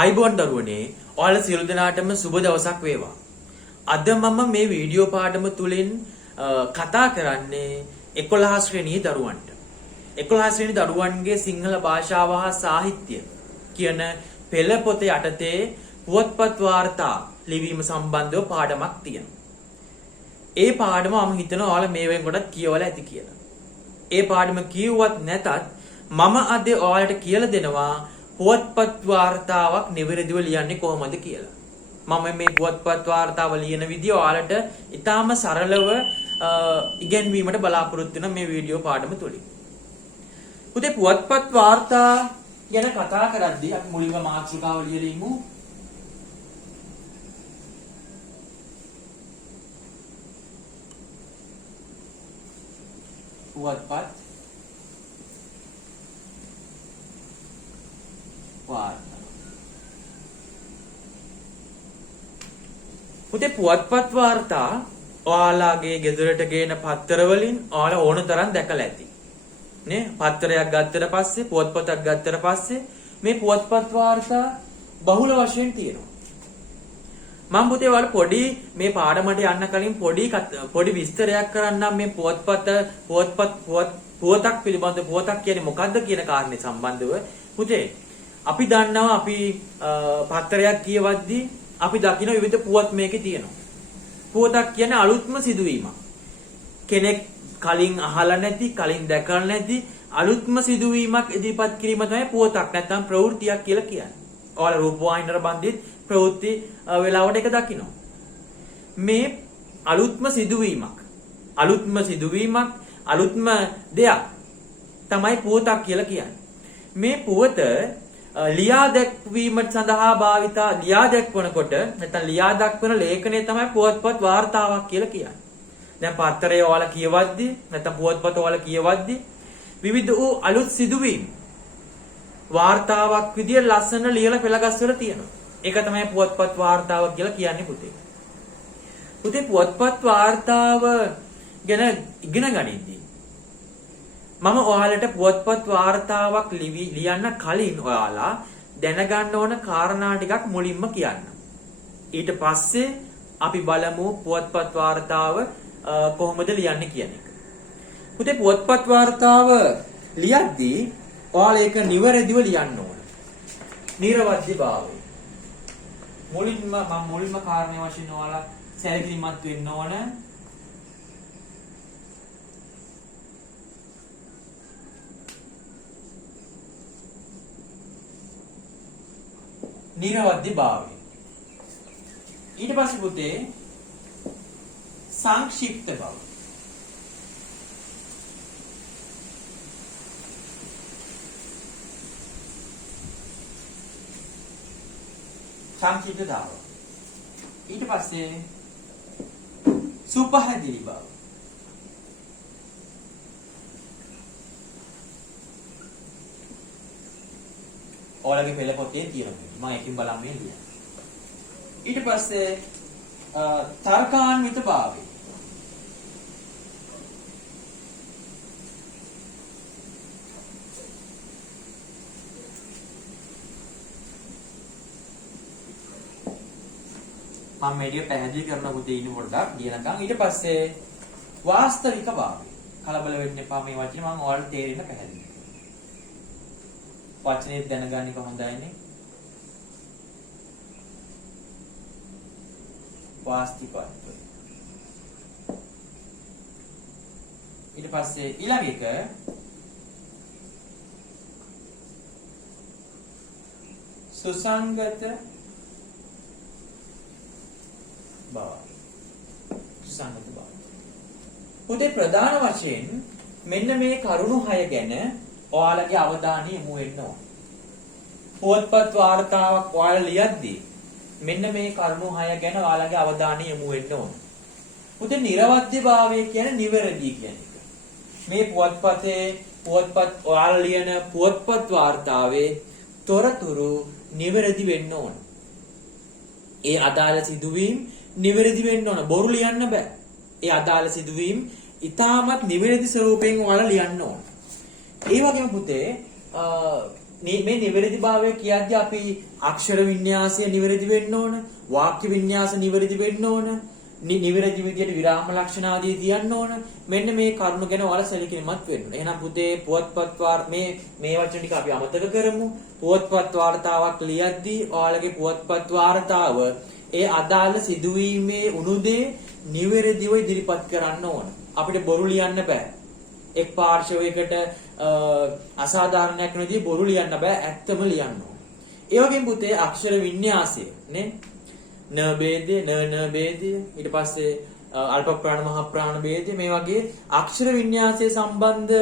ආයිබෝන් දරුවනේ ඔයාලා සියලු දෙනාටම සුබ දවසක් වේවා. අද මම මේ වීඩියෝ පාඩම තුලින් කතා කරන්නේ 11 ශ්‍රේණියේ දරුවන්ට. 11 ශ්‍රේණි දරුවන්ගේ සිංහල භාෂාව හා සාහිත්‍ය කියන පෙළ පොත යටතේ පුවත්පත් වාර්තා ලිවීම සම්බන්ධව පාඩමක් තියෙනවා. ඒ පාඩම මම හිතනවා ඔයාලා මේ වෙනකොටත් කියවලා ඇති කියලා. ඒ පාඩම කිව්වත් නැතත් මම අද ඔයාලට කියලා දෙනවා පුවත්පත් වාර්තාවක් නිවැරදිව ලියන්නේ කොහොමද කියලා. මම මේ පුවත්පත් වාර්තාව ලියන විදිය ඔයාලට ඉතාම සරලව ඉගෙනවීමට බලාපොරොත්තු වෙන මේ වීඩියෝ පාඩම තුලින්. පුතේ පුවත්පත් වාර්තා ගැන කතා කරද්දී අපි මුලින්ම මාතෘකාව ලියලා ඉමු. පුවත්පත් වාර්තා. පුතේ පුවත්පත් වාර්තා ඔයාලගේ ගෙදරට ගේන පත්තර වලින් ඔයාලා ඕන තරම් දැකලා ඇති. නේ? පත්තරයක් ගත්තට පස්සේ පුවත්පතක් ගත්තට පස්සේ මේ පුවත්පත් වාර්තා බහුල වශයෙන් තියෙනවා. මම පුතේ ඔයාලට පොඩි මේ පාඩමට යන්න කලින් පොඩි විස්තරයක් කරන්නම් මේ පුවතක් පිළිබඳ පුවතක් කියන්නේ මොකද්ද කියන කාරණේ සම්බන්ධව. පුතේ අපි දන්නවා අපි පත්තරයක් කියවද්දී අපි දකින විවිධ පුවත් මේකේ තියෙනවා. පුවතක් කියන්නේ අලුත්ම සිදුවීමක්. කෙනෙක් කලින් අහලා නැති, කලින් දැකලා නැති අලුත්ම සිදුවීමක් ඉදිරිපත් කිරීම තමයි පුවතක් නැත්නම් ප්‍රවෘත්තියක් කියලා කියන්නේ. ඔයාලා රූපවාහිනියට බන්දිත් ප්‍රවෘත්ති වෙලාවට එක දකිනවා. මේ අලුත්ම සිදුවීමක්, අලුත්ම දෙයක් තමයි පුවතක් කියලා කියන්නේ. මේ පුවත ලියා දැක්වීමට සඳහා භාවිතා ලියා දැක්වනකොට නැත්නම් ලියා දක්වන ලේඛනය තමයි පුවත්පත් වාර්තාවක් කියලා කියන්නේ. දැන් පත්තරය ඔයාලා කියවද්දී නැත්නම් පුවත්පත ඔයාලා කියවද්දී විවිධ වූ අලුත් සිදුවීම් වාර්තාවක් විදියට ලස්සන ලියලා පෙළගස්වල තියෙනවා. ඒක තමයි පුවත්පත් වාර්තාව කියලා කියන්නේ පුතේ. පුතේ පුවත්පත් වාර්තාව ගැන ඉගෙන ගනිද්දී මම ඔයාලට පුවත්පත් වාර්තාවක් ලියන්න කලින් ඔයාලා දැනගන්න ඕන කාරණා ටිකක් මුලින්ම කියන්න. ඊට පස්සේ අපි බලමු පුවත්පත් වාර්තාව කොහොමද ලියන්නේ කියන එක. පුතේ පුවත්පත් වාර්තාව ලියද්දී ඔයාලා ඒක නිවැරදිව ලියන්න ඕන. නිර්වද්‍යභාවය. මුලින්ම කාරණේ වශයෙන් ඔයාලා සැලකිලිමත් වෙන්න ඕන. නිර්වද්‍යභාවය. ඊට පස්සේ පුතේ සංක්ෂිප්ත බව. සංක්ෂිප්තතාව. ඊට පස්සේ සුපහදිලි බව. ඔයාලගේ පෙළ පොතේ තියෙනවා. මම එකකින් බලන්න මේ ලියන්න. ඊට පස්සේ තර්කාන්විත භාවය. මම මේක පැහැදිලි කරන පුතේ ඉන්න පොඩ්ඩක් ලියනකම්. ඊට පස්සේ වාස්තවික භාවය. කලබල වෙන්න එපා මේ වචනේ මම ඔයාලට තේරෙන්න පැහැදිලි. වචනේ දැනගන්න එක හොඳයිනේ. වාස්තිකත්වය. ඊට පස්සේ ඊළඟ එක සුසංගත බව. සුසංගත බව. පුතේ ප්‍රධාන වශයෙන් මෙන්න මේ කරුණු 6 ගැන ඔයාලගේ අවධානය යොමු වෙන්න ඕන. පුවත්පත් වාර්තාවක් ඔයාලා ලියද්දී මෙන්න මේ කරුණු 6 ගැන ඔයාලගේ අවධානය යොමු වෙන්න ඕන. පුතේ නිර්වද්‍යභාවය කියන්නේ නිවැරදි කියන එක. මේ පුවත්පත් ඔයාලා ලියන පුවත්පත් වාර්තාවේ තොරතුරු නිවැරදි වෙන්න ඕන. ඒ අදාළ සිදුවීම් නිවැරදි වෙන්න ඕන. බොරු ලියන්න බෑ. ඒ අදාළ සිදුවීම් ඉතාමත් නිවැරදි ස්වරූපයෙන් ඔයාලා ලියන්න ඕන. ඒ වගේම පුතේ මේ නිවැරදිභාවය කියද්දී අපි අක්ෂර වින්‍යාසය නිවැරදි වෙන්න ඕන, වාක්‍ය වින්‍යාස නිවැරදි වෙන්න ඕන, නිවැරදි විදියට විරාම ලක්ෂණ ආදී තියන්න ඕන. මෙන්න මේ කරුණු ගැන ඔයාලා සැලකිලිමත් වෙන්න ඕන. එහෙනම් පුතේ පුවත්පත් මේ වචන ටික අපි අමතක කරමු. පුවත්පත් වාර්තාවක් ලියද්දී ඔයාලගේ පුවත්පත් වාර්තාව ඒ අදාළ සිදුවීමේ උණුදේ නිවැරදිව ඉදිරිපත් කරන්න ඕන. අපිට බොරු ලියන්න බෑ. එක් පාර්ශවයකට අසාධාරණයක් නෙදී බොරු ලියන්න බෑ. ඇත්තම ලියන්න ඕන. ඒ වගේම පුතේ අක්ෂර වින්‍යාසය නේ න ભેදය න ભેදය ඊට පස්සේ අල්ප ප්‍රාණ මහ ප්‍රාණ ભેදය මේ වගේ අක්ෂර වින්‍යාසය සම්බන්ධ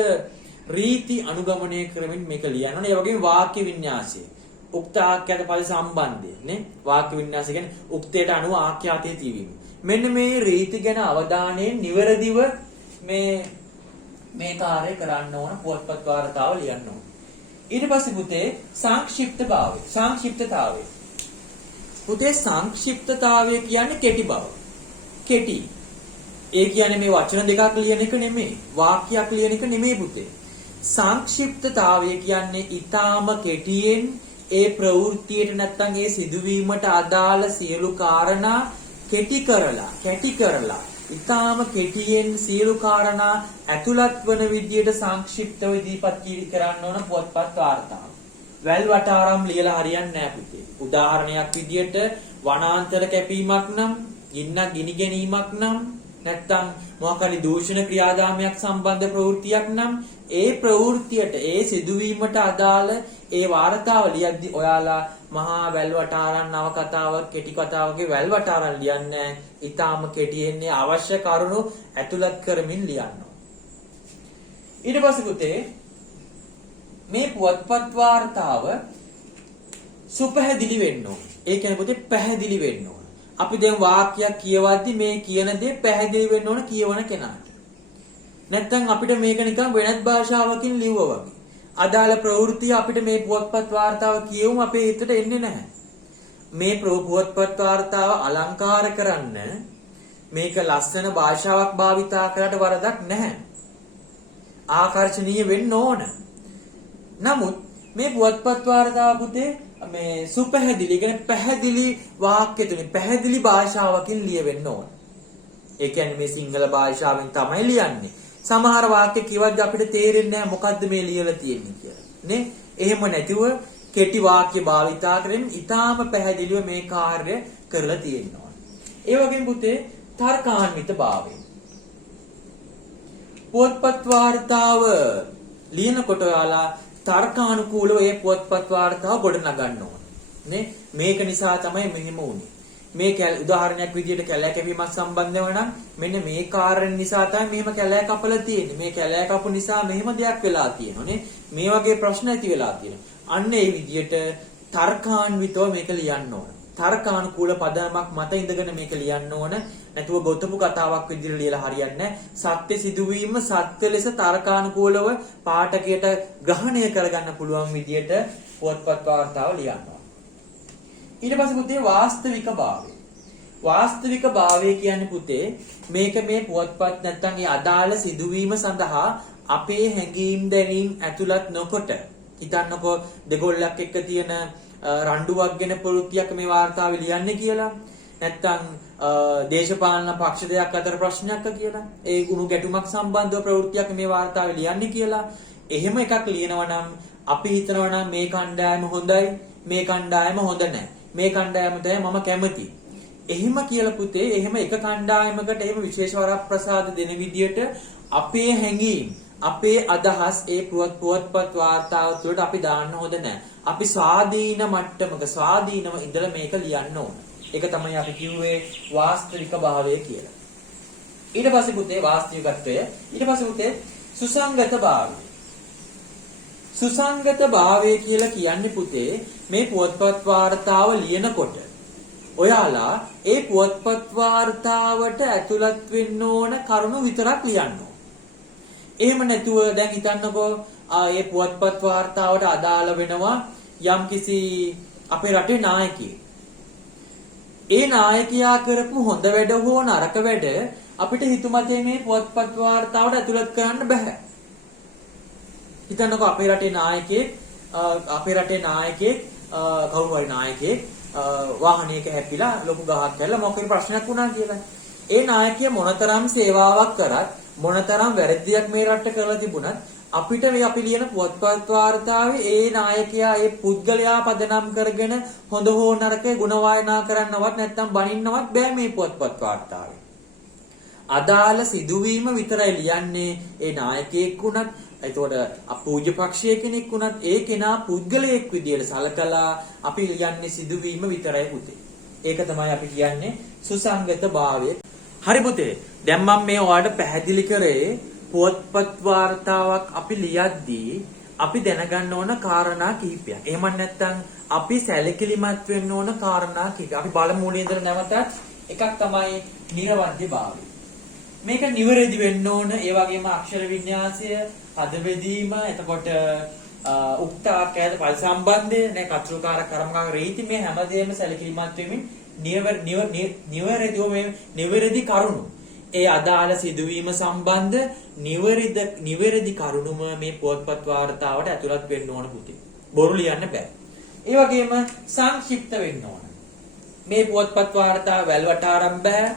රීති අනුගමනය කරමින් මේක ලියන්න ඕනේ. ඒ වගේම වාක්‍ය වින්‍යාසය උක්ත ආඛ්‍යාත පද සම්බන්ධය නේ වාක්‍ය වින්‍යාසය කියන්නේ උක්තයට අනුව ආඛ්‍යාතයේ තියවීම. මෙන්න මේ රීති ගැන අවධානයෙන් නිවැරදිව මේ කාර්යය කරන්න ඕන. පුවත්පත් වාර්තාව ලියන්න ඕන. ඊට පස්සේ පුතේ සංක්ෂිප්තතාවය පුතේ සංක්ෂිප්තතාවය කියන්නේ කෙටි බව. කෙටි. ඒ කියන්නේ මේ වචන දෙකක් ලියන එක නෙමෙයි. වාක්‍යයක් ලියන එක නෙමෙයි පුතේ. සංක්ෂිප්තතාවය කියන්නේ ඊටාම කෙටියෙන් ඒ ප්‍රවෘත්තියට නැත්නම් ඒ සිදුවීමට අදාළ සියලු කාරණා කැටි කරලා ඊටාම කෙටියෙන් සියලු කාරණා ඇතුළත් වන විදියට සංක්ෂිප්තව ඉදිරිපත් කරන්න ඕන පුවත්පත් වාර්තාව. වැල් වටාරම් ලියලා හරියන්නේ නැහැ පුතේ. උදාහරණයක් විදියට වනාන්තර කැපීමක් නම්, ගින්නක් ගිනි ගැනීමක් නම්, නැත්නම් මොකක් හරි දූෂණ ක්‍රියාදාමයක් සම්බන්ධ ප්‍රවෘත්තියක් නම් ඒ ප්‍රවෘත්තියට ඒ සිදුවීමට අදාළ ඒ වාර්තාව ලියද්දී ඔයාලා මහා වැල් වටාරම් නවකතාව කෙටි කතාවගේ වැල් වටාරම් ලියන්නේ ඊටාම කෙටියෙන් අවශ්‍ය කරුණු ඇතුළත් කරමින් ලියන්න. ඊට පස්සේ පුතේ මේ පුවත්පත් වාර්තාව සුපැහැදිලි වෙන්න ඕන. ඒ කියන්නේ පුතේ පැහැදිලි වෙන්න ඕන. අපි දැන් වාක්‍යයක් කියවද්දි මේ කියන දේ පැහැදිලි වෙන්න ඕන කියවන කෙනාට. නැත්නම් අපිට මේක නිකන් වෙනත් භාෂාවකින් ලිව්වා වගේ. අදාළ ප්‍රවෘත්තිය අපිට මේ පුවත්පත් වාර්තාව කියවුම අපේ හිතට එන්නේ නැහැ. මේ පුවත්පත් වාර්තාව අලංකාර කරන්න මේක ලස්සන භාෂාවක් භාවිතා කරලා වරදක් නැහැ. ආකර්ෂණීය වෙන්න ඕන. නමුත් මේ පුවත්පත් වාර්තාව පුතේ මේ සුපැහැදිලි කියන්නේ පැහැදිලි වාක්‍ය තුලින් පැහැදිලි භාෂාවකින් ලියවෙන්න ඕන. ඒ කියන්නේ මේ සිංහල භාෂාවෙන් තමයි ලියන්නේ. සමහර වාක්‍ය කියවද්දී අපිට තේරෙන්නේ නැහැ මොකද්ද මේ ලියලා තියෙන්නේ කියලා. නේ? එහෙම නැතිව කෙටි වාක්‍ය භාවිතා කරමින් ඊටාම පැහැදිලිව මේ කාර්ය කරලා තියෙනවා. ඒ වගේම පුතේ තර්කාන්විතභාවය. පුවත්පත් වාර්තාව ලියනකොට ඔයාලා තර්කානුකූලව ඒ පුවත්පත් වාර්තාව ගොඩනගන්න ඕන. නේ? මේක නිසා තමයි මෙහෙම වුනේ. මේ උදාහරණයක් විදිහට කැලෑ කැපීමක් සම්බන්ධව නම් මෙන්න මේ කාරණේ නිසා තමයි මෙහෙම කැලෑ කපලා තියෙන්නේ. මේ කැලෑ කපු නිසා මෙහෙම දෙයක් වෙලා තියෙනවානේ. මේ වගේ ප්‍රශ්න ඇති වෙලා තියෙනවා. අන්න ඒ විදිහට තර්කාන්විතව මේක ලියන්න ඕන. තර්කානුකූල පදනමක් මත ඉඳගෙන මේක ලියන්න ඕන. නැතුව ගොතපු කතාවක් විදිහට ලියලා හරියන්නේ නැහැ. සත්‍ය සිදුවීම සත්‍ය ලෙස තර්කානුකූලව පාඨකයට ග්‍රහණය කරගන්න පුළුවන් විදිහට පුවත්පත් වාර්තාව ලියන්න ඕන. ඊට පස්සේ පුතේ වාස්තවිකභාවය. වාස්තවිකභාවය කියන්නේ පුතේ මේක මේ පුවත්පත් නැත්තම් ඒ අදාළ සිදුවීම සඳහා අපේ හැඟීම් දැනීම් ඇතුළත් නොකොට හිතන්නකෝ දෙගොල්ලක් එක්ක තියෙන රණ්ඩුවක් ගැන ප්‍රවෘත්තියක් මේ වාර්තාවේ ලියන්නේ කියලා. නැත්තම් දේශපාලන පක්ෂ දෙකක් අතර ප්‍රශ්නයක් කියලා. ඒ ගුණ ගැටුමක් සම්බන්ධව ප්‍රවෘත්තියක් මේ වාර්තාවේ ලියන්නේ කියලා. එහෙම එකක් ලියනවා නම් අපි හිතනවා නම් මේ කණ්ඩායම හොඳයි, මේ කණ්ඩායම හොඳ නැහැ. මේ කණ්ඩායම තමයි මම කැමති. එහෙම කියලා පුතේ එහෙම එක කණ්ඩායමකට එහෙම විශේෂ වරප්‍රසාද දෙන විදියට අපේ හැඟීම් අපේ අදහස් ඒ පුවත්පත් වාර්තාව තුළට අපි දාන්න හොඳ නැහැ. අපි ස්වාධීන මට්ටමක ස්වාධීනව ඉඳලා මේක ලියන්න ඕන. ඒක තමයි අපි කිව්වේ වාස්තවික භාවය කියලා. ඊට පස්සේ පුතේ වාස්තවිකත්වය ඊට පස්සේ පුතේ සුසංගත භාවය. සුසංගත භාවය කියලා කියන්නේ පුතේ මේ පුවත්පත් වාර්තාව ලියනකොට ඔයාලා ඒ පුවත්පත් වාර්තාවට ඇතුළත් වෙන්න ඕන කරුණු විතරක් ලියන්න ඕන. එහෙම නැතුව දැන් හිතන්නකෝ ඒ පුවත්පත් වාර්තාවට අදාළ වෙනවා යම්කිසි අපේ රටේ නායකයෙක්. ඒ නායකයා කරපු හොඳ වැඩ හෝ නරක වැඩ අපිට හිතුමතේ මේ පුවත්පත් වාර්තාවට ඇතුළත් කරන්න බෑ. හිතන්නකෝ අපේ රටේ නායකයෙක් අපේ රටේ නායකයෙක් කවුරු හරි නායකයෙක් වාහනයක හැපිලා ලොකු ගහක් කැඩලා මොකක් හරි ප්‍රශ්නයක් වුණා කියලා. ඒ නායකයා මොනතරම් සේවාවක් කරත් මොනතරම් වැරදියක් මේ රටට කරලා තිබුණත් අපිට මේ අපි ලියන පුවත්පත් වාර්තාවේ ඒ නායකයා ඒ පුද්ගලයා පදනම් කරගෙන හොඳ හෝ නරක ගුණ වායනා කරන්නවත් නැත්නම් බනින්නවත් බෑ මේ පුවත්පත් වාර්තාවේ. අදාළ සිදුවීම විතරයි ලියන්නේ. ඒ නායකයෙක් වුණත් එතකොට අපූජ්‍ය පක්ෂයේ කෙනෙක් වුණත් ඒ කෙනා පුද්ගලයෙක් විදියට සලකලා අපි ලියන්නේ සිදුවීම විතරයි පුතේ. ඒක තමයි අපි කියන්නේ සුසංගත භාවය. හරි පුතේ. දැන් මම මේ ඔයාලට පැහැදිලි කරේ පුවත්පත් වාර්තාවක් අපි ලියද්දී අපි දැනගන්න ඕන කාරණා කිහිපයක්. එහෙම නැත්නම් අපි සැලකිලිමත් වෙන්න ඕන කාරණා කිහිපයක්. අපි බලමු මුලින් ඉඳලා නැවතත් එකක් තමයි නිර්වද්‍ය භාවය. මේක නිවැරදි වෙන්න ඕන. ඒ වගේම අක්ෂර වින්‍යාසය, පද බෙදීම, එතකොට උක්ත ආකාරයට පද සම්බන්ධය, නේ කතෘකාර කර්මකාර රීති මේ හැමදේම සැලකිලිමත් වෙමින් නිවැරදි කරුණු ඒ අදාළ සිදුවීම සම්බන්ධ නිවැරදි කරුණුම මේ පුවත්පත් වාර්තාවට ඇතුළත් වෙන්න ඕන පුතේ. බොරු ලියන්න බෑ. ඒ වගේම සංක්ෂිප්ත වෙන්න ඕන. මේ පුවත්පත් වාර්තාව වැල්වට ආරම්භ බෑ.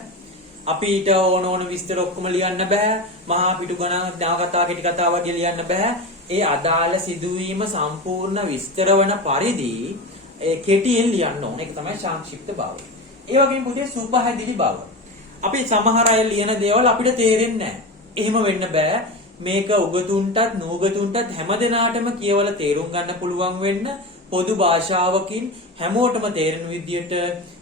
අපිට ඕන විස්තර ඔක්කොම ලියන්න බෑ. මහා පිටු ගණන් ඥානකතා කෙටි කතා වගේ ලියන්න බෑ. ඒ අදාළ සිදුවීම සම්පූර්ණ විස්තර වන පරිදි කෙටියෙන් ලියන්න ඕන. ඒක තමයි සංක්ෂිප්ත භාවය. ඒ වගේම පුතේ සුපහැදිලි බව. අපි සමහර අය ලියන දේවල් අපිට තේරෙන්නේ නැහැ. එහෙම වෙන්න බෑ. මේක උගතුන්ටත් නූගතුන්ටත් හැමදෙනාටම කියවලා තේරුම් ගන්න පුළුවන් වෙන්න පොදු භාෂාවකින් හැමෝටම තේරෙන විදියට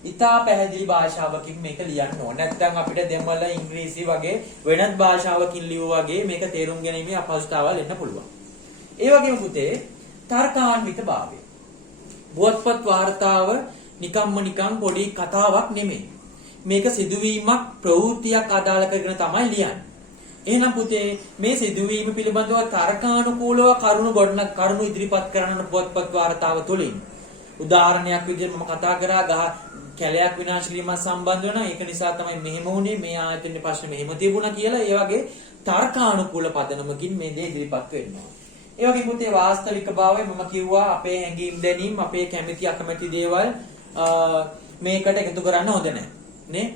ඉතා පැහැදිලි භාෂාවකින් මේක ලියන්න ඕන. නැත්නම් අපිට දෙමළ ඉංග්‍රීසි වගේ වෙනත් භාෂාවකින් ලියුවා වගේ මේක තේරුම් ගැනීමේ අපහසුතාවල් එන්න පුළුවන්. ඒ වගේම පුතේ තර්කාන්විත භාවය. පුවත්පත් වාර්තාව නිකම් පොඩි කතාවක් නෙමෙයි. මේක සිදුවීමක් ප්‍රවෘත්තියක් අදාළ කරගෙන තමයි ලියන්නේ. එහෙනම් පුතේ මේ සිදුවීම පිළිබඳව තර්කානුකූලව කරුණු ඉදිරිපත් කරන පුවත්පත් වාර්තාව තුළින් උදාහරණයක් විදිහට මම කතා කරා කැලයක් විනාශ කිරීම සම්බන්ධ වෙන ඒක නිසා තමයි මෙහෙම වුනේ මේ ආයතනයේ ප්‍රශ්න මෙහෙම තිබුණා කියලා ඒ වගේ තර්කානුකූල පදනමකින් මේ දේ ඉදිරිපත් වෙනවා. ඒ වගේ පුතේ වාස්තවික භාවය මම කිව්වා අපේ හැඟීම් දැනීම් අපේ කැමැති අකමැති දේවල් මේකට එකතු කරන්න හොඳ නැහැ. නේ?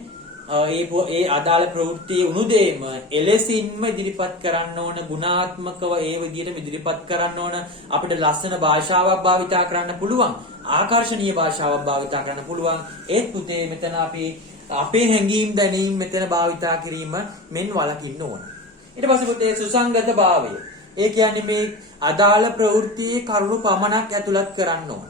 ඒ අදාළ ප්‍රවෘත්තියේ උණුදේම එලෙසින්ම ඉදිරිපත් කරන්න ඕන ගුණාත්මකව ඒ විදිහට ඉදිරිපත් කරන්න ඕන අපිට ලස්සන භාෂාවක් භාවිතා කරන්න පුළුවන් ආකර්ශනීය භාෂාවක් භාවිතා කරන්න පුළුවන් ඒත් පුතේ මෙතන අපි අපේ හැඟීම් දැනීම් මෙතන භාවිතා කිරීම මෙන් වළකින්න ඕන ඊට පස්සේ පුතේ සුසංගත භාවය ඒ කියන්නේ මේ අදාළ ප්‍රවෘත්තියේ කරුණු පමණක් ඇතුළත් කරන්න ඕන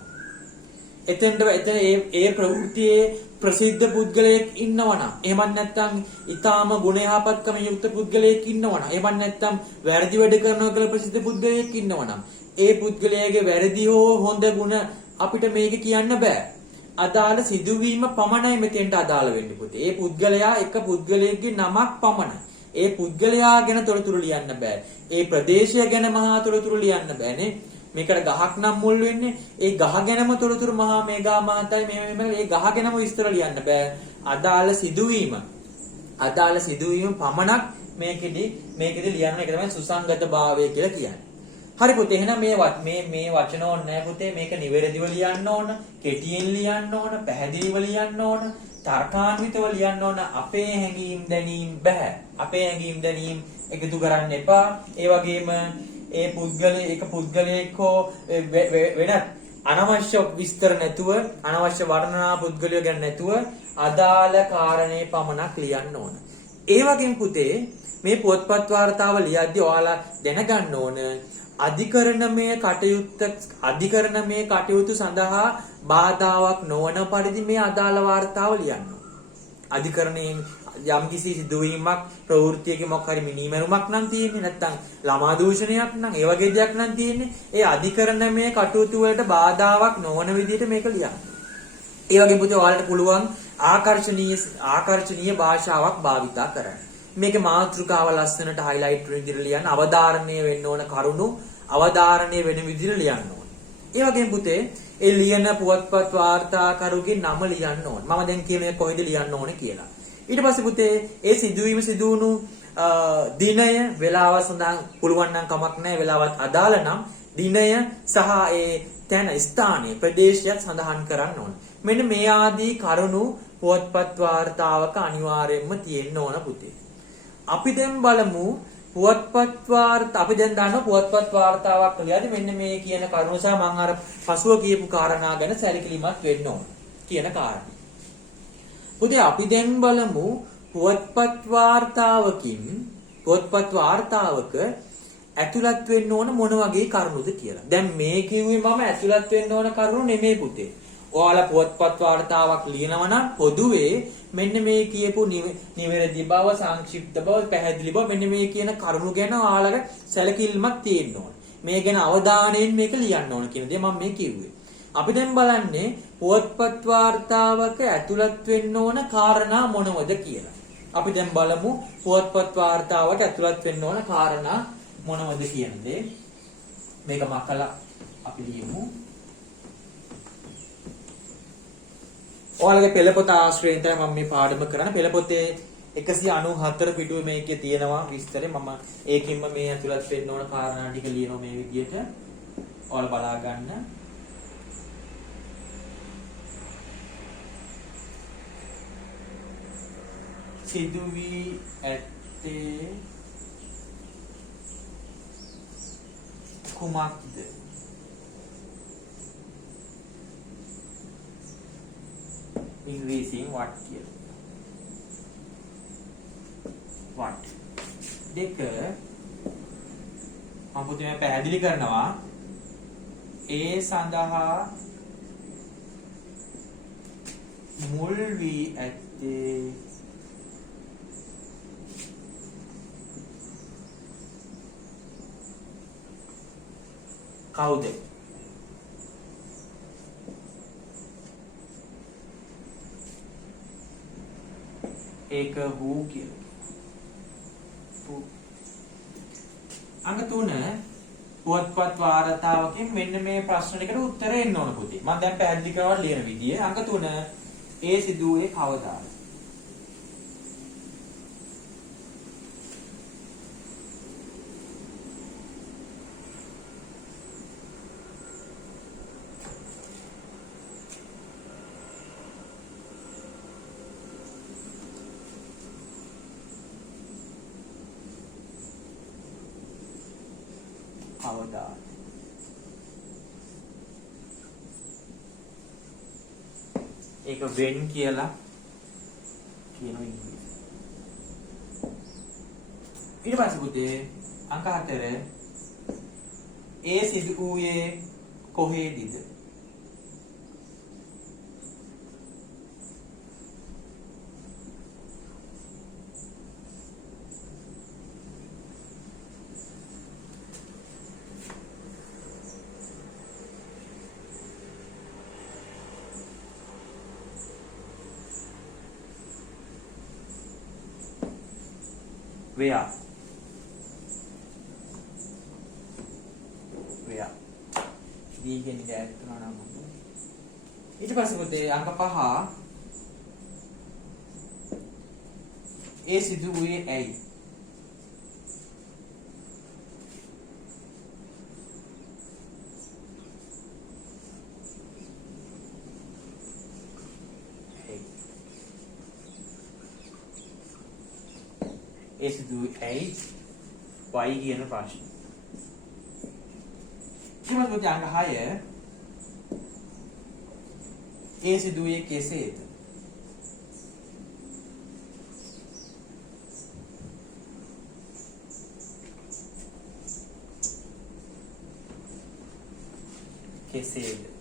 එතෙන් ඒ ප්‍රවෘත්තියේ ප්‍රසිද්ධ පුද්ගලයෙක් ඉන්නවනම් එහෙමත් නැත්නම් ඊටාම ගුණ යහපත්කම යුක්ත පුද්ගලයෙක් ඉන්නවනම් එහෙමත් නැත්නම් වැරදි වැඩ කරනවා කියලා ප්‍රසිද්ධ පුද්ගලයෙක් ඉන්නවනම් ඒ පුද්ගලයාගේ වැරදි හෝ හොඳ ගුණ අපිට මේක කියන්න බෑ අදාළ සිදුවීම පමණයි මෙතෙන්ට අදාළ වෙන්නේ පුතේ ඒ පුද්ගලයා එක පුද්ගලයෙක්ගේ නමක් පමණයි ඒ පුද්ගලයා ගැන තොරතුරු ලියන්න බෑ ඒ ප්‍රදේශය ගැන මහා තොරතුරු ලියන්න බෑනේ මේකට ගහක් නම් මුල් වෙන්නේ ඒ ගහ ගැනම තොරතුරු මහා මේගා මහතයි මේ ඒ ගහ ගැනම විස්තර ලියන්න බෑ අදාළ සිදුවීම පමණක් මේකෙදි ලියන්න එක තමයි සුසංගත භාවය කියලා කියන්නේ හරි පුතේ එහෙනම් මේ වචන ඕනේ නැහැ පුතේ මේක නිවැරදිව ලියන්න ඕන කෙටියෙන් ලියන්න ඕන පැහැදිලිව ලියන්න ඕන තර්කාන්විතව ලියන්න ඕන අපේ හැඟීම් දැනීම් බෑ අපේ හැඟීම් දැනීම් එකතු කරන්න එපා ඒ වගේම ඒ පුද්ගලයෙක් හෝ වෙනත් අනවශ්‍ය විස්තර නැතුව අනවශ්‍ය වර්ණනා පුද්ගලය ගැන නැතුව අදාළ කාරණේ පමණක් ලියන්න ඕන. ඒ වගේම පුතේ මේ පොත්පත් වාර්තාව ලියද්දී ඔයාලා දැනගන්න ඕන අධිකරණමය කටයුතු සඳහා බාධාවක් නොවන පරිදි මේ අදාළ වාර්තාව ලියන්න ඕන. අධිකරණයෙන් යම්කිසි සිදුවීමක් ප්‍රවෘත්තියක මොකක් හරි මිනිමරුමක් නම් තියෙන්නේ නැත්නම් ළමා දූෂණයක් නම් ඒ වගේ දෙයක් නම් තියෙන්නේ ඒ අධිකරණමය කටයුතු වලට බාධාවක් නොවන විදිහට මේක ලියන්න. ඒ වගේම පුතේ ඔයාලට පුළුවන් ආකර්ශනීය භාෂාවක් භාවිතා කරන්න. මේකේ මාතෘකාව ලස්සනට highlight වෙන විදිහට ලියන්න අවධාරණය වෙන්න ඕන කරුණු අවධාරණය වෙන විදිහට ලියන්න ඕන. ඒ වගේම පුතේ ඒ ලියන පුවත්පත් වාර්තාකරුගේ නම ලියන්න ඕන. මම දැන් කියන්නේ කොහෙද ලියන්න ඕනේ කියලා. ඊට පස්සේ පුතේ ඒ සිදුවීම සිදුවුණු දිනය වේලාව සඳහන් පුළුවන් නම් කමක් නැහැ වේලාවත් අදාළ නම් දිනය සහ ඒ තැන ස්ථානයේ ප්‍රදේශයත් සඳහන් කරන්න ඕන. මෙන්න මේ ආදී කරුණු පුවත්පත් වාර්තාවක අනිවාර්යයෙන්ම තියෙන්න ඕන පුතේ. අපි දැන් බලමු පුවත්පත් වාර්තා අපි දැන් දන්නවා පුවත්පත් වාර්තාවක් ලියද්දි මෙන්න මේ කියන කරුණු සහ මම අර පසුව කියපු කාරණා ගැන සැලකිලිමත් වෙන්න ඕන කියන කාරණා. පුතේ අපි දැන් බලමු පුවත්පත් වාර්තාවක ඇතුළත් වෙන්න ඕන මොන වගේ කරුණුද කියලා. දැන් මේ කිව්වේ මම ඇතුළත් වෙන්න ඕන කරුණු නෙමෙයි පුතේ. ඔයාලා පුවත්පත් වාර්තාවක් ලියනවා නම් පොදුවේ මෙන්න මේ කියපු නිවැරදි බව, සංක්ෂිප්ත බව, පැහැදිලි බව මෙන්න මේ කියන කරුණු ගැන ඔයාලට සැලකිලිමත් තියෙන්න ඕන. මේ ගැන අවධානයෙන් මේක ලියන්න ඕන කියන දේ මම මේ කිව්වේ. අපි දැන් බලන්නේ පුවත්පත් වාර්තාවක ඇතුළත් වෙන්න ඕන කාරණා මොනවද කියලා. අපි දැන් බලමු පුවත්පත් වාර්තාවට ඇතුළත් වෙන්න ඕන කාරණා මොනවද කියන දේ. මේක මකලා අපි ලියමු. ඔයාලගේ පෙළපොත ආශ්‍රයෙන් තමයි මම මේ පාඩම කරන්නේ. පෙළපොතේ 194 පිටුවේ මේකේ තියෙනවා විස්තරය. මම ඒකින්ම මේ ඇතුළත් වෙන්න ඕන කාරණා ටික ලියනවා මේ විදිහට. ඔයාලා බලා ගන්න. සිදුවී ඇත්තේ කුමක්ද? ඉංග්‍රීසියෙන් what කියලා. what දෙක මම පුතේ පැහැදිලි කරනවා ඒ සඳහා මුල් වී ඇත්තේ කවුද? ඒක who කියලා. අංක 3 පුවත්පත් වාර්තාවකින් මෙන්න මේ ප්‍රශ්න ටිකට උත්තර එන්න ඕන පුතේ. මම දැන් පැහැදිලි කරනවා ලියන විදිය. අංක 3 ඒ සිදුවේ කවදාද? කවදා? ඒක when කියලා කියනවා ඉංග්‍රීසි. ඊට පස්සේ පුතේ අංක 4 ඒ සිදු වූයේ කොහේදීද? where දීගෙන ඉඳලා තුනා නම් ඊට පස්සේ පුතේ අංක 5 ඒ සිදු වූයේ ඇයි? ඒ සිදු ඇයි? why කියන ප්‍රශ්න. ඊළඟ පුතේ අංක 6 ඒ සිදුවේ කෙසේද? කෙසේද?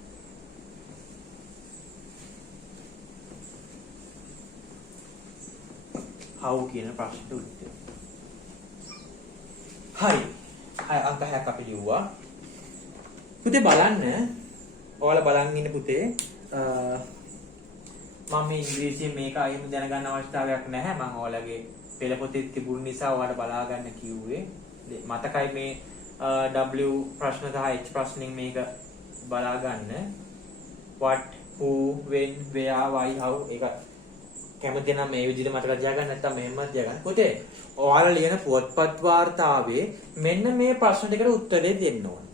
how කියන ප්‍රශ්නට උත්තර. හරි. අංක 6ක් අපි ලිව්වා. පුතේ බලන්න. ඔයාලා බලන් ඉන්න පුතේ. මම මේ ඉංග්‍රීසියෙන් මේක අයිම දැනගන්න අවශ්‍යතාවයක් නැහැ. මම ඔයාලගේ පෙළපොතේ තිබුණ නිසා ඔයාලට බලා ගන්න කිව්වේ. මතකයි මේ W ප්‍රශ්න සහ H ප්‍රශ්نين මේක බලා ගන්න. what, who, when, where, why, how ඒක කැමති නම් මේ විදිහට මතක තියාගන්න නැත්නම් මෙහෙමත් තියාගන්න. පුතේ ඔයාලා ලියන පුවත්පත් වාර්තාවේ මෙන්න මේ ප්‍රශ්න දෙකට උත්තරේ දෙන්න ඕන.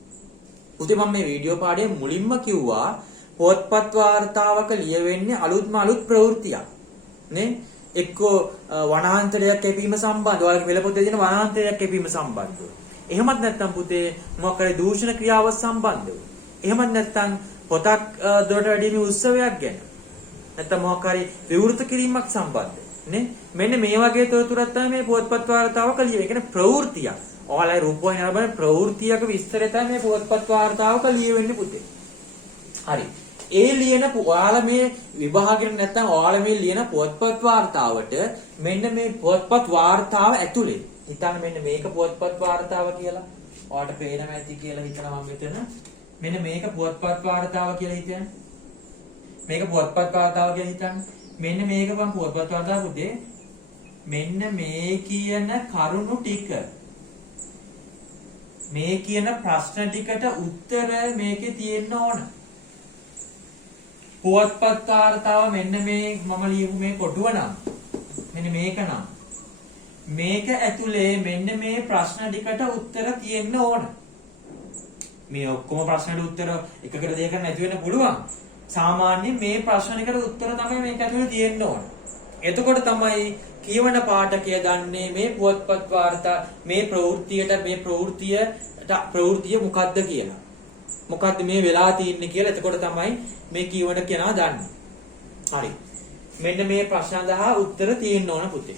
පුතේ මම මේ වීඩියෝ පාඩයේ මුලින්ම කිව්වා පොත්පත් වාර්තාවක ලියවෙන්නේ අලුත් ප්‍රවෘත්තියක්. නේ? එක්කෝ වනාන්තරයක් කැපීම සම්බන්ධව ඔයාලගේ පෙළ පොතේ තියෙන වනාන්තරයක් කැපීම සම්බන්ධව. එහෙමත් නැත්නම් පුතේ මොකක් හරි දූෂණ ක්‍රියාවක් සම්බන්ධව. එහෙමත් නැත්නම් පොතක් දොරට වැඩිමේ උත්සවයක් ගැන. නැත්නම් මොකක් හරි විවෘත කිරීමක් සම්බන්ධව. නේ? මෙන්න මේ වගේ තොරතුරක් තමයි මේ පොත්පත් වාර්තාවක ලියවෙන්නේ. ඒ කියන්නේ ප්‍රවෘත්තියක්. ඔයාලයි රූපවාහිනිය අරබන ප්‍රවෘත්තියක විස්තරය තමයි මේ පොත්පත් වාර්තාවක ලියවෙන්නේ පුතේ. හරි. ඒ ලියන ඔයාලා මේ විභාගෙට නැත්නම් ඔයාලා මේ ලියන පොත්පත් වාර්තාවට මෙන්න මේ පොත්පත් වාර්තාව ඇතුලේ හිතන්න මෙන්න මේක පොත්පත් වාර්තාව කියලා. ඔයාලට පේනම ඇති කියලා හිතනවා මම මෙතන. මෙන්න මේක පොත්පත් වාර්තාව කියලා හිතන්න. මේක පොත්පත් වාර්තාව කියලා හිතන්න. මෙන්න මේක මම පොත්පත් වාර්තාව පුතේ. මෙන්න මේ කියන කරුණු ටික මේ කියන ප්‍රශ්න ටිකට උත්තර මේකේ තියෙන්න ඕන. පුවත්පත් වාර්තාව මෙන්න මේ මම ලියපු මේ කොටුව නම් මෙන්න මේක නම් මේක ඇතුලේ මෙන්න මේ ප්‍රශ්න ටිකට උත්තර තියෙන්න ඕන. මේ ඔක්කොම ප්‍රශ්නවලට උත්තර එකකට දෙකකට නැති වෙන්න පුළුවන්. සාමාන්‍යයෙන් මේ ප්‍රශ්න ටිකට උත්තර තමයි මේක ඇතුලේ තියෙන්න ඕන. එතකොට තමයි කියවන පාඨකය දන්නේ මේ පුවත්පත් වාර්තා මේ ප්‍රවෘත්තිය මොකක්ද කියලා. මොකක්ද මේ වෙලා තියෙන්නේ කියලා එතකොට තමයි මේ කියවන කෙනා දන්නේ. හරි. මෙන්න මේ ප්‍රශ්න 10 උත්තර තියෙන්න ඕන පුතේ.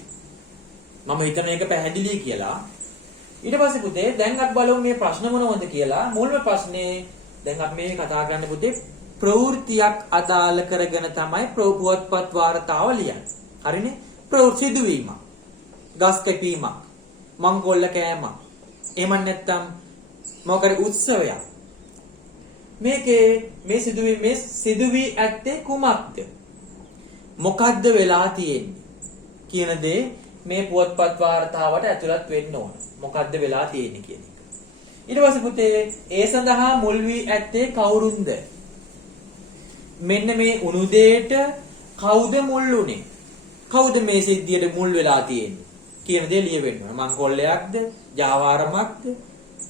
මම හිතන එක පැහැදිලි කියලා. ඊට පස්සේ පුතේ දැන් අපි බලමු මේ ප්‍රශ්න මොනවද කියලා. මුල්ම ප්‍රශ්නේ දැන් අපි මේ කතා කරන්න පුතේ ප්‍රවෘත්තියක් අදාළ කරගෙන තමයි පුවත්පත් වාර්තාව ලියන්නේ. හරිනේ? ප්‍රවෘත්ති සිදුවීමක්. ගස් කැපීමක්. මංගොල්ල කෑමක්. එහෙම නැත්නම් මොකද උත්සවයක්. මේකේ මේ සිදුවී ඇත්තේ කුමක්ද? මොකද්ද වෙලා තියෙන්නේ කියන දේ මේ පුවත්පත් වාර්තාවට ඇතුළත් වෙන්න ඕන. මොකද්ද වෙලා තියෙන්නේ කියන එක. ඊට පස්සේ පුතේ ඒ සඳහා මුල් වී ඇත්තේ කවුරුන්ද? මෙන්න මේ උණු දෙයට කවුද මුල් උනේ? කවුද මේ සිද්ධියට මුල් වෙලා තියෙන්නේ කියන දේ ලියවෙන්න ඕන. මංගොල්ලයක්ද? ජාවාරමක්ද?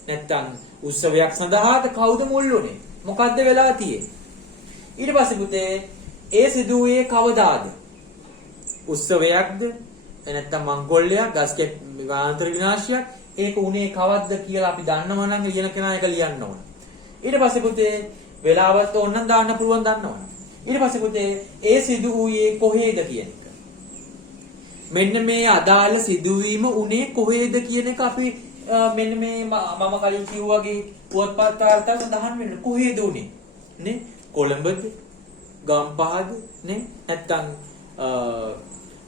නැත්නම් උත්සවයක් සඳහාද කවුද මුල් උනේ? මොකද්ද වෙලා තියෙන්නේ? ඊට පස්සේ පුතේ ඒ සිදුවේ කවදාද? උත්සවයක්ද? නැත්නම් මංගොල්ලයක්, ගස් වනාන්තර විනාශයක් ඒක උනේ කවද්ද කියලා අපි දන්නවා නම් ලියන කෙනා ඒක ලියන්න ඕන. ඊට පස්සේ පුතේ වෙලාවත් ඕනනම් දාන්න පුළුවන් දන්නවනේ. ඊට පස්සේ පුතේ ඒ සිදුවේ කොහේද කියන එක. මෙන්න මේ අදාළ සිදුවීම උනේ කොහේද කියන එක අපි මෙන්න මේ මම කලින් කිව්වාගේ පුවත්පත් වාර්තාව සඳහන් වෙන්න කොහේද උනේ නේ? කොළඹද? ගම්පහද? නේ? නැත්තම්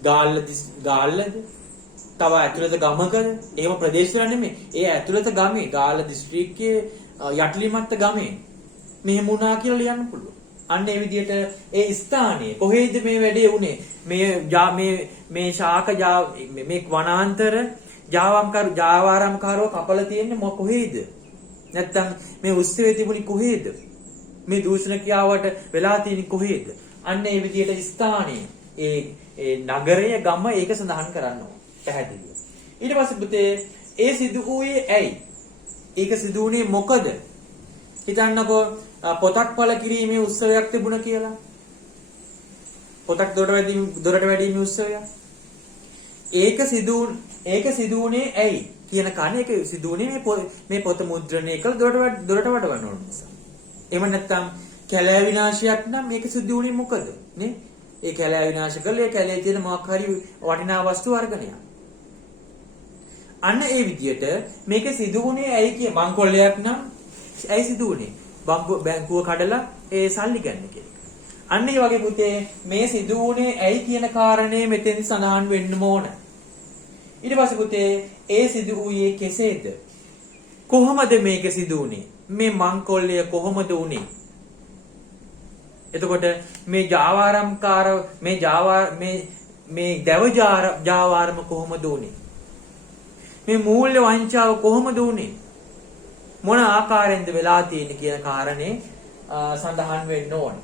ගාල්ලද? තව ඇතුළත ගමකද? එහෙම ප්‍රදේශවල නෙමෙයි. ඒ ඇතුළත ගමේ ගාල්ල දිස්ත්‍රික්කයේ යටිලිමත්ත ගමේ මෙහෙම වුණා කියලා ලියන්න පුළුවන්. අන්න ඒ විදිහට ඒ ස්ථානයේ කොහේද මේ වැඩේ උනේ? මේ ශාක මේ වනාන්තර ජාවාරම්කාරව කපල තියෙන්නේ කොහේද? නැත්තම් මේ උත්සවයේ තිබුණේ කොහේද? මේ දූෂණ ක්‍රියාවට වෙලා තියෙන්නේ කොහේද? අන්න ඒ විදිහට ස්ථානයේ ඒ නගරය ගම ඒක සඳහන් කරන්න ඕන. පැහැදිලිව. ඊට පස්සේ පුතේ ඒ සිදු වූයේ ඇයි? ඒක සිදු වුණේ මොකද? හිතන්නකෝ පොතක් පළ කිරීමේ උත්සවයක් තිබුණා කියලා. පොතක් දොරට වැඩිීමේ උත්සවයක්. ඒක සිදුුනේ ඇයි කියන කණ ඒක සිදුුනේ මේ පොත මුද්‍රණය කළ දොරට වඩවන්න ඕන නිසා. එහෙම නැත්නම් කැලෑ විනාශයක් නම් මේක සිදුුනේ මොකද? නේ? ඒ කැලෑ විනාශ කළේ කැලේ තියෙන මොකක් හරි වටිනා වස්තු වර්ගණයක්. අන්න ඒ විදිහට මේක සිදුුනේ ඇයි කිය මංකොල්ලයක් නම් ඇයි සිදුුනේ? බැංකුව කඩලා ඒ සල්ලි ගන්න කියලා. අන්න ඒ වගේ පුතේ මේ සිදුුනේ ඇයි කියන කාරණේ මෙතෙන් සඳහන් වෙන්න ඕන. ඊට පස්සේ පුතේ ඒ සිදු වූයේ කෙසේද? කොහොමද මේක සිදු වුනේ? මේ මංකොල්ලය කොහොමද උනේ? එතකොට මේ ජාවාරම්කාර මේ දැව ජාවාරම කොහොමද උනේ? මේ මූල්‍ය වංචාව කොහොමද උනේ? මොන ආකාරයෙන්ද වෙලා තියෙන්නේ කියන කාරණේ සඳහන් වෙන්න ඕන.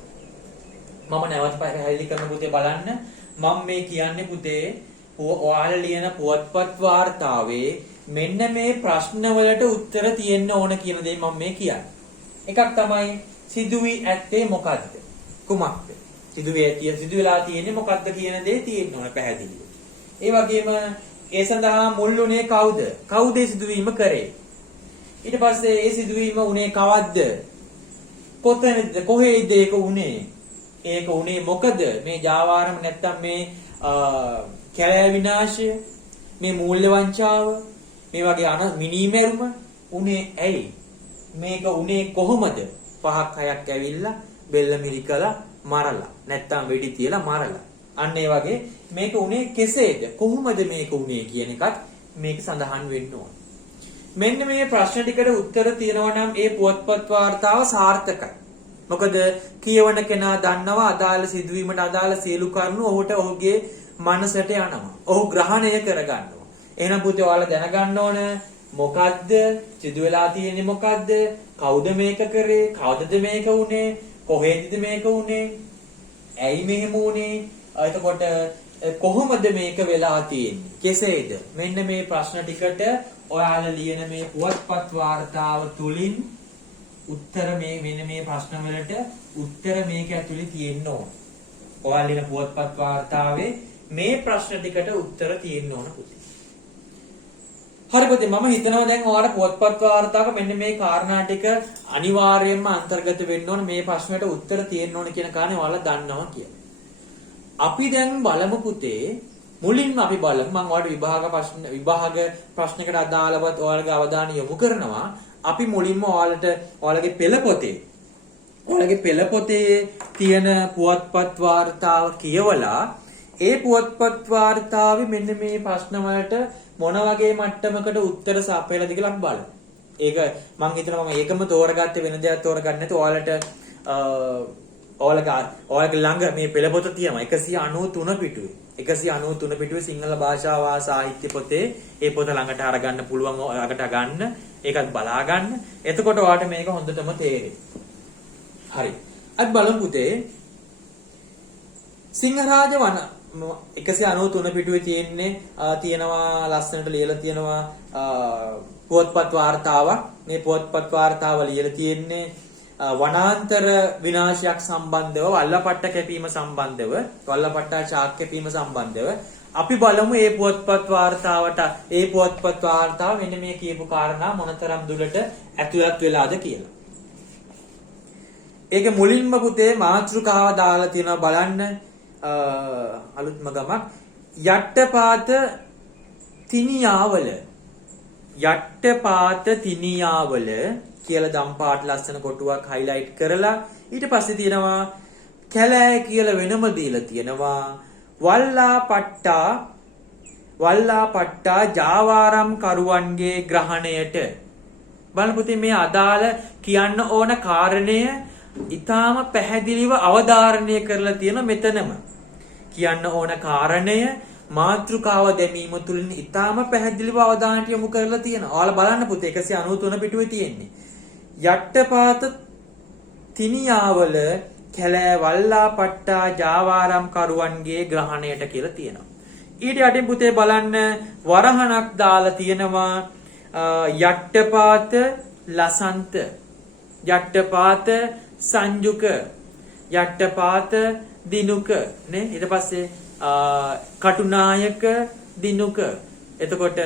මම නැවත පැහැදිලි කරන පුතේ බලන්න මම මේ කියන්නේ පුතේ ඔයාලා ලියන පුවත්පත් වාර්තාවේ මෙන්න මේ ප්‍රශ්න වලට උත්තර තියෙන්න ඕන කියන දේ මම මේ කියන්නේ. එකක් තමයි සිදු වී ඇත්තේ මොකද්ද? කුමක්ද? සිදු වෙලා තියෙන්නේ මොකද්ද කියන දේ තියෙන්න ඕන පැහැදිලිව. ඒ වගේම ඒ සඳහා මුල් උනේ කවුද? කවුද ඒ සිදුවීම කරේ? ඊට පස්සේ ඒ සිදුවීම උනේ කවද්ද? කොතනද? කොහේද ඒක උනේ? ඒක උනේ මොකද? මේ ජාවාරම නැත්තම් මේ කැලෑ විනාශය, මේ මූල්‍ය වංචාව, මේ වගේ මිනීමෙරුම උනේ ඇයි? මේක උනේ කොහොමද? 5ක් 6ක් ඇවිල්ලා බෙල්ල මිරිකලා මරලා නැත්තම් වෙඩි තියලා මරලා. අන්න ඒ වගේ මේක උනේ කෙසේද? කොහොමද මේක උනේ කියන එකත් මේක සඳහන් වෙන්න ඕන. මෙන්න මේ ප්‍රශ්න ටිකට උත්තර තියෙනවා නම් ඒ පුවත්පත් වාර්තාව සාර්ථකයි. මොකද කියවන කෙනා දන්නවා අදාළ සිදුවීමට අදාළ සියලු කරුණු ඔහුට ඔහුගේ මනසට යනවා. ඔහු ග්‍රහණය කරගන්නවා. එහෙනම් පුතේ ඔයාලා දැනගන්න ඕන මොකද්ද සිදු වෙලා තියෙන්නේ මොකද්ද? කවුද මේක කරේ? කවදද මේක උනේ? කොහෙදද මේක උනේ? ඇයි මෙහෙම උනේ? එතකොට කොහොමද මේක වෙලා තියෙන්නේ? කෙසේද? මෙන්න මේ ප්‍රශ්න ටිකට ඔයාලා ලියන මේ පුවත්පත් වාර්තාව තුලින් උත්තර මෙන්න මේ ප්‍රශ්න වලට උත්තර මේක ඇතුලේ තියෙන්න ඕන. ඔයාලා ලියන පුවත්පත් වාර්තාවේ මේ ප්‍රශ්න ටිකට උත්තර තියෙන්න ඕන පුතේ. හරි පුතේ මම හිතනවා දැන් ඔයාලා පුවත්පත් වාර්තාවක මෙන්න මේ කාරණා ටික අනිවාර්යයෙන්ම අන්තර්ගත වෙන්න ඕන මේ ප්‍රශ්නයට උත්තර තියෙන්න ඕන කියන කාරණේ ඔයාලා දන්නවා කියලා. අපි දැන් බලමු පුතේ මුලින්ම අපි බලමු මම ඔයාලට විභාග ප්‍රශ්නයකට අදාළව ඔයාලගේ අවධානය යොමු කරනවා. අපි මුලින්ම ඔයාලගේ පෙළ පොතේ තියෙන පුවත්පත් වාර්තාව කියවලා ඒ පුවත්පත් වාර්තාවේ මෙන්න මේ ප්‍රශ්න වලට මොන වගේ මට්ටමකට උත්තර සපයලාද කියලා අපි බලමු. ඒක මම හිතනවා මම ඒකම තෝරගත්තේ වෙන දෙයක් තෝරගන්න නැතුව ඔයාලගේ ළඟ මේ පෙළ පොත තියෙනවා 193 පිටුවේ. 193 පිටුවේ සිංහල භාෂාව සාහිත්‍ය පොතේ ඒ පොත ළඟට අරගන්න පුළුවන් ළඟට ගන්න ඒකත් බලා ගන්න. එතකොට ඔයාලට මේක හොඳටම තේරෙයි. හරි. අද බලමු පුතේ සිංහරාජ වන 193 පිටුවේ තියෙනවා ලස්සනට ලියලා තියෙනවා පුවත්පත් වාර්තාවක්. මේ පුවත්පත් වාර්තාව ලියලා තියෙන්නේ වනාන්තර විනාශයක් සම්බන්ධව වල්ලපට්ට කැපීම සම්බන්ධව වල්ලපට්ට ශාක් කැපීම සම්බන්ධව අපි බලමු මේ පුවත්පත් වාර්තාව මෙන්න මේ කියපු කාරණා මොනතරම් දුරට ඇතුළත් වෙලාද කියලා. ඒක මුලින්ම පුතේ මාතෘකාව දාලා තියෙනවා බලන්න අලුත්ම ගමක් යට්ටපාත තිනියාවල කියලා දම් පාට ලස්සන කොටුවක් highlight කරලා ඊට පස්සේ තියෙනවා කැලෑ කියලා වෙනම දීලා තියෙනවා වල්ලාපට්ටා ජාවාරම් කරුවන්ගේ ග්‍රහණයට බලන්න පුතේ මේ අදාළ කියන්න ඕන කාරණය ඊටාම පැහැදිලිව අවධාරණය කරලා තියෙන මෙතනම කියන්න ඕන කාරණය මාතෘකාව දැමීම තුළින් ඊටාම පැහැදිලිව අවධානයට යොමු කරලා තියෙනවා. ඔයාලා බලන්න පුතේ 193 පිටුවේ තියෙන්නේ. යට්ටපාත තිනියාවල කැලෑ වල්ලාපට්ටා ජාවාරම් කරුවන්ගේ ග්‍රහණයට කියලා තියෙනවා. ඊට යටින් පුතේ බලන්න වරහණක් දාලා තියෙනවා යට්ටපාත ලසන්ත යට්ටපාත සංජුක යට්ටපාත දිනුක නේ ඊට පස්සේ කටුනායක දිනුක එතකොට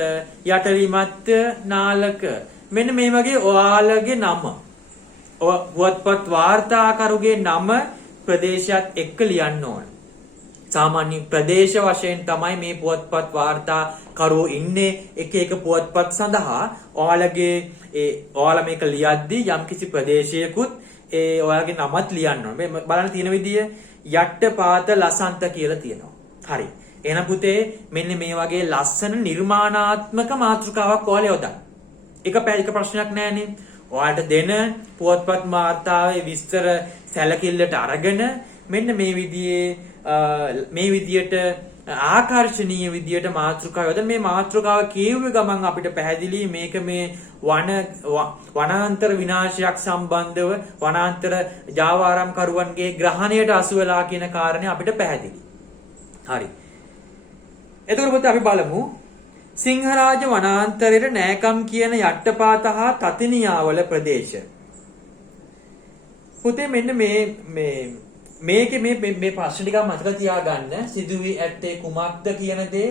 යටලිමත් නාලක මෙන්න මේ වගේ ඔයාලගේ නම පුවත්පත් වාර්තාකරුගේ නම ප්‍රදේශයත් එක්ක ලියන්න ඕන. සාමාන්‍ය ප්‍රදේශ වශයෙන් තමයි මේ පුවත්පත් වාර්තාකරුවෝ ඉන්නේ එක පුවත්පත් සඳහා ඔයාලා මේක ලියද්දී යම්කිසි ප්‍රදේශයකුත් ඒ ඔයාලගේ නමත් ලියන්න ඕන. මේ බලන්න තියෙන විදිය යට්ටපාත ලසන්ත කියලා තියෙනවා. හරි. එහෙනම් පුතේ මෙන්න මේ වගේ ලස්සන නිර්මාණාත්මක මාතෘකාවක් ඔයාලා යොදන්න. එක ප්‍රශ්නයක් නෑනේ. ඔයාලට දෙන පුවත්පත් වාර්තාවේ විස්තර සැලකිල්ලට අරගෙන මෙන්න මේ විදියට ආකර්ශනීය විදියට මාතෘකාව යොදන්න. මේ මාතෘකාව කියුවේ ගමන් අපිට පැහැදිලි මේක මේ වනාන්තර විනාශයක් සම්බන්ධව වනාන්තර ජාවාරම් කරුවන්ගේ ග්‍රහණයට අසු වෙලා කියන කාරණේ අපිට පැහැදිලි. හරි. එතකොට පුතේ අපි බලමු සිංහරාජ වනාන්තරයේ නෑකම් කියන යට්ටපාත හා තතිනියාවල ප්‍රදේශ. පුතේ මෙන්න මේකේ මේ ප්‍රශ්න ටික මතක තියාගන්න. සිදුවී ඇත්තේ කුමක්ද කියන දේ.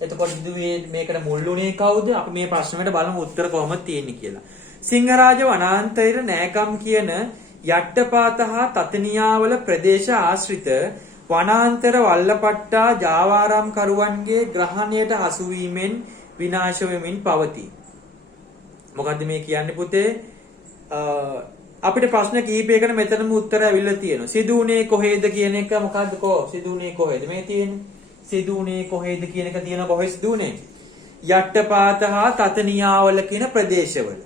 එතකොට සිදුවේ මේකට මුල්ුණේ කවුද? අපි මේ ප්‍රශ්නෙට බලමු උත්තර කොහොමද තියෙන්නේ කියලා. සිංහරාජ වනාන්තරයේ නෑකම් කියන යට්ටපාත හා තතනියාවල ප්‍රදේශ ආශ්‍රිත වනාන්තර වල්ලපට්ටා ජාවාරම් කරුවන්ගේ ග්‍රහණයට හසු වීමෙන් විනාශ වෙමින් පවතී. මොකද්ද මේ කියන්නේ පුතේ? අපිට ප්‍රශ්න කිහිපයකට මෙතනම උත්තර ඇවිල්ලා තියෙනවා. සිදුුනේ කොහෙද කියන එක මොකද්ද සිදුුනේ කොහෙද මේ තියෙන්නේ? සිදුුනේ කොහෙද කියන එක තියෙනවා. කොහෙද සිදුුනේ? යට්ටපාත හා තතනියාවල කියන ප්‍රදේශවල.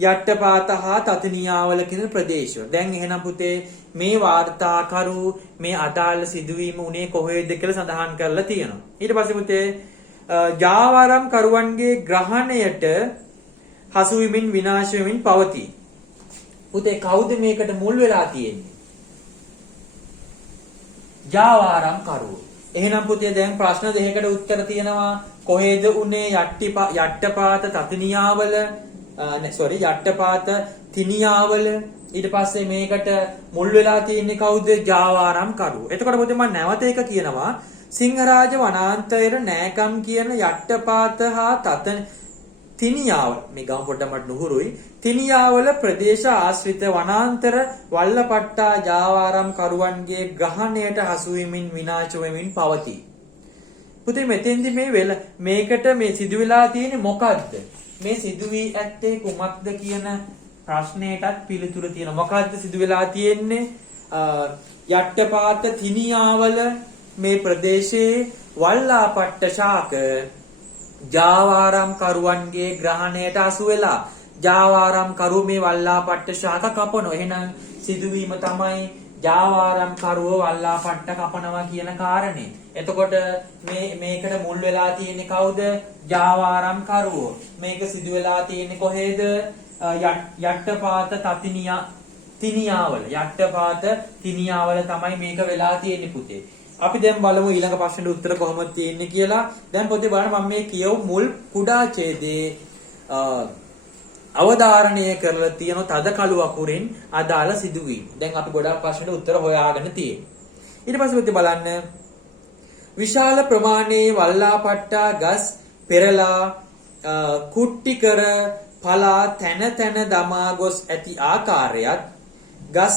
යට්ටපාත හා තතනියාවල කියන ප්‍රදේශවල. දැන් එහෙනම් පුතේ මේ වාර්තාකරු මේ අදාළ සිදුවීම උනේ කොහෙද කියලා සඳහන් කරලා තියෙනවා. ඊට පස්සේ පුතේ ජාවාරම් කරුවන්ගේ ග්‍රහණයට හසු වීමෙන් විනාශ වෙමින් පවතී. පුතේ කවුද මේකට මුල් වෙලා තියෙන්නේ? ජාවාරම් කරුවෝ. එහෙනම් පුතේ දැන් ප්‍රශ්න දෙකකට උත්තර තියෙනවා. කොහෙද උනේ? යට්ටපාත තතනියාවල යට්ටපාත තිනියාවල. ඊට පස්සේ මේකට මුල් වෙලා තියෙන්නේ කවුද? ජාවාරම් කරුවෝ. එතකොට පුතේ මම නැවත එක කියනවා. සිංහරාජ වනාන්තරයේ නෑකම් කියන යට්ටපාත හා තිනියාවල මේ ගම පොඩ්ඩක් මට නුහුරුයි. තිනියාවල ප්‍රදේශ ආශ්‍රිත වනාන්තර වල්ලපට්ටා ජාවාරම් කරුවන්ගේ ග්‍රහණයට හසු වෙමින් විනාශ වෙමින් පවතී. පුතේ මෙතෙන්දි මේකට මේ සිදු වෙලා තියෙන්නේ මොකද්ද? මේ සිදු වී ඇත්තේ කුමක්ද කියන ප්‍රශ්නයටත් පිළිතුර තියෙනවා. මොකද්ද සිදු වෙලා තියෙන්නේ? යට්ටපාත තිනියාවල මේ ප්‍රදේශයේ වල්ලාපට්ට ශාක ජාවාරම් කරුවන්ගේ ග්‍රහණයට හසු වෙලා ජාවාරම් කරුව මේ වල්ලාපට්ට ශාක කපනවා. එහෙනම් සිදුවීම තමයි ජාවාරම් කරුව වල්ලාපට්ට කපනවා කියන කාරණේ. එතකොට මේකට මුල් වෙලා තියෙන්නේ කවුද? ජාවාරම් කරුවෝ. මේක සිදු වෙලා තියෙන්නේ කොහෙද? යට්ටපාත තිනියාවල. යට්ටපාත තිනියාවල තමයි මේක වෙලා තියෙන්නේ පුතේ. අපි දැන් බලමු ඊළඟ ප්‍රශ්නෙට උත්තර කොහොමද තියෙන්නේ කියලා. දැන් පොතේ බලන්න මම මේ කියව මුල් කුඩා ඡේදයේ අවධාරණය කරලා තියෙන තද කළු අකුරින් අදාළ සිදුවීම්. දැන් අපි ගොඩාක් ප්‍රශ්නෙට උත්තර හොයාගෙන තියෙනවා. ඊට පස්සේ පොතේ බලන්න විශාල ප්‍රමාණයේ වල්ලාපට්ටා ගස් පෙරලා කුට්ටි කර පලා තන දමා ගොස් ඇති ආකාරයත් ගස්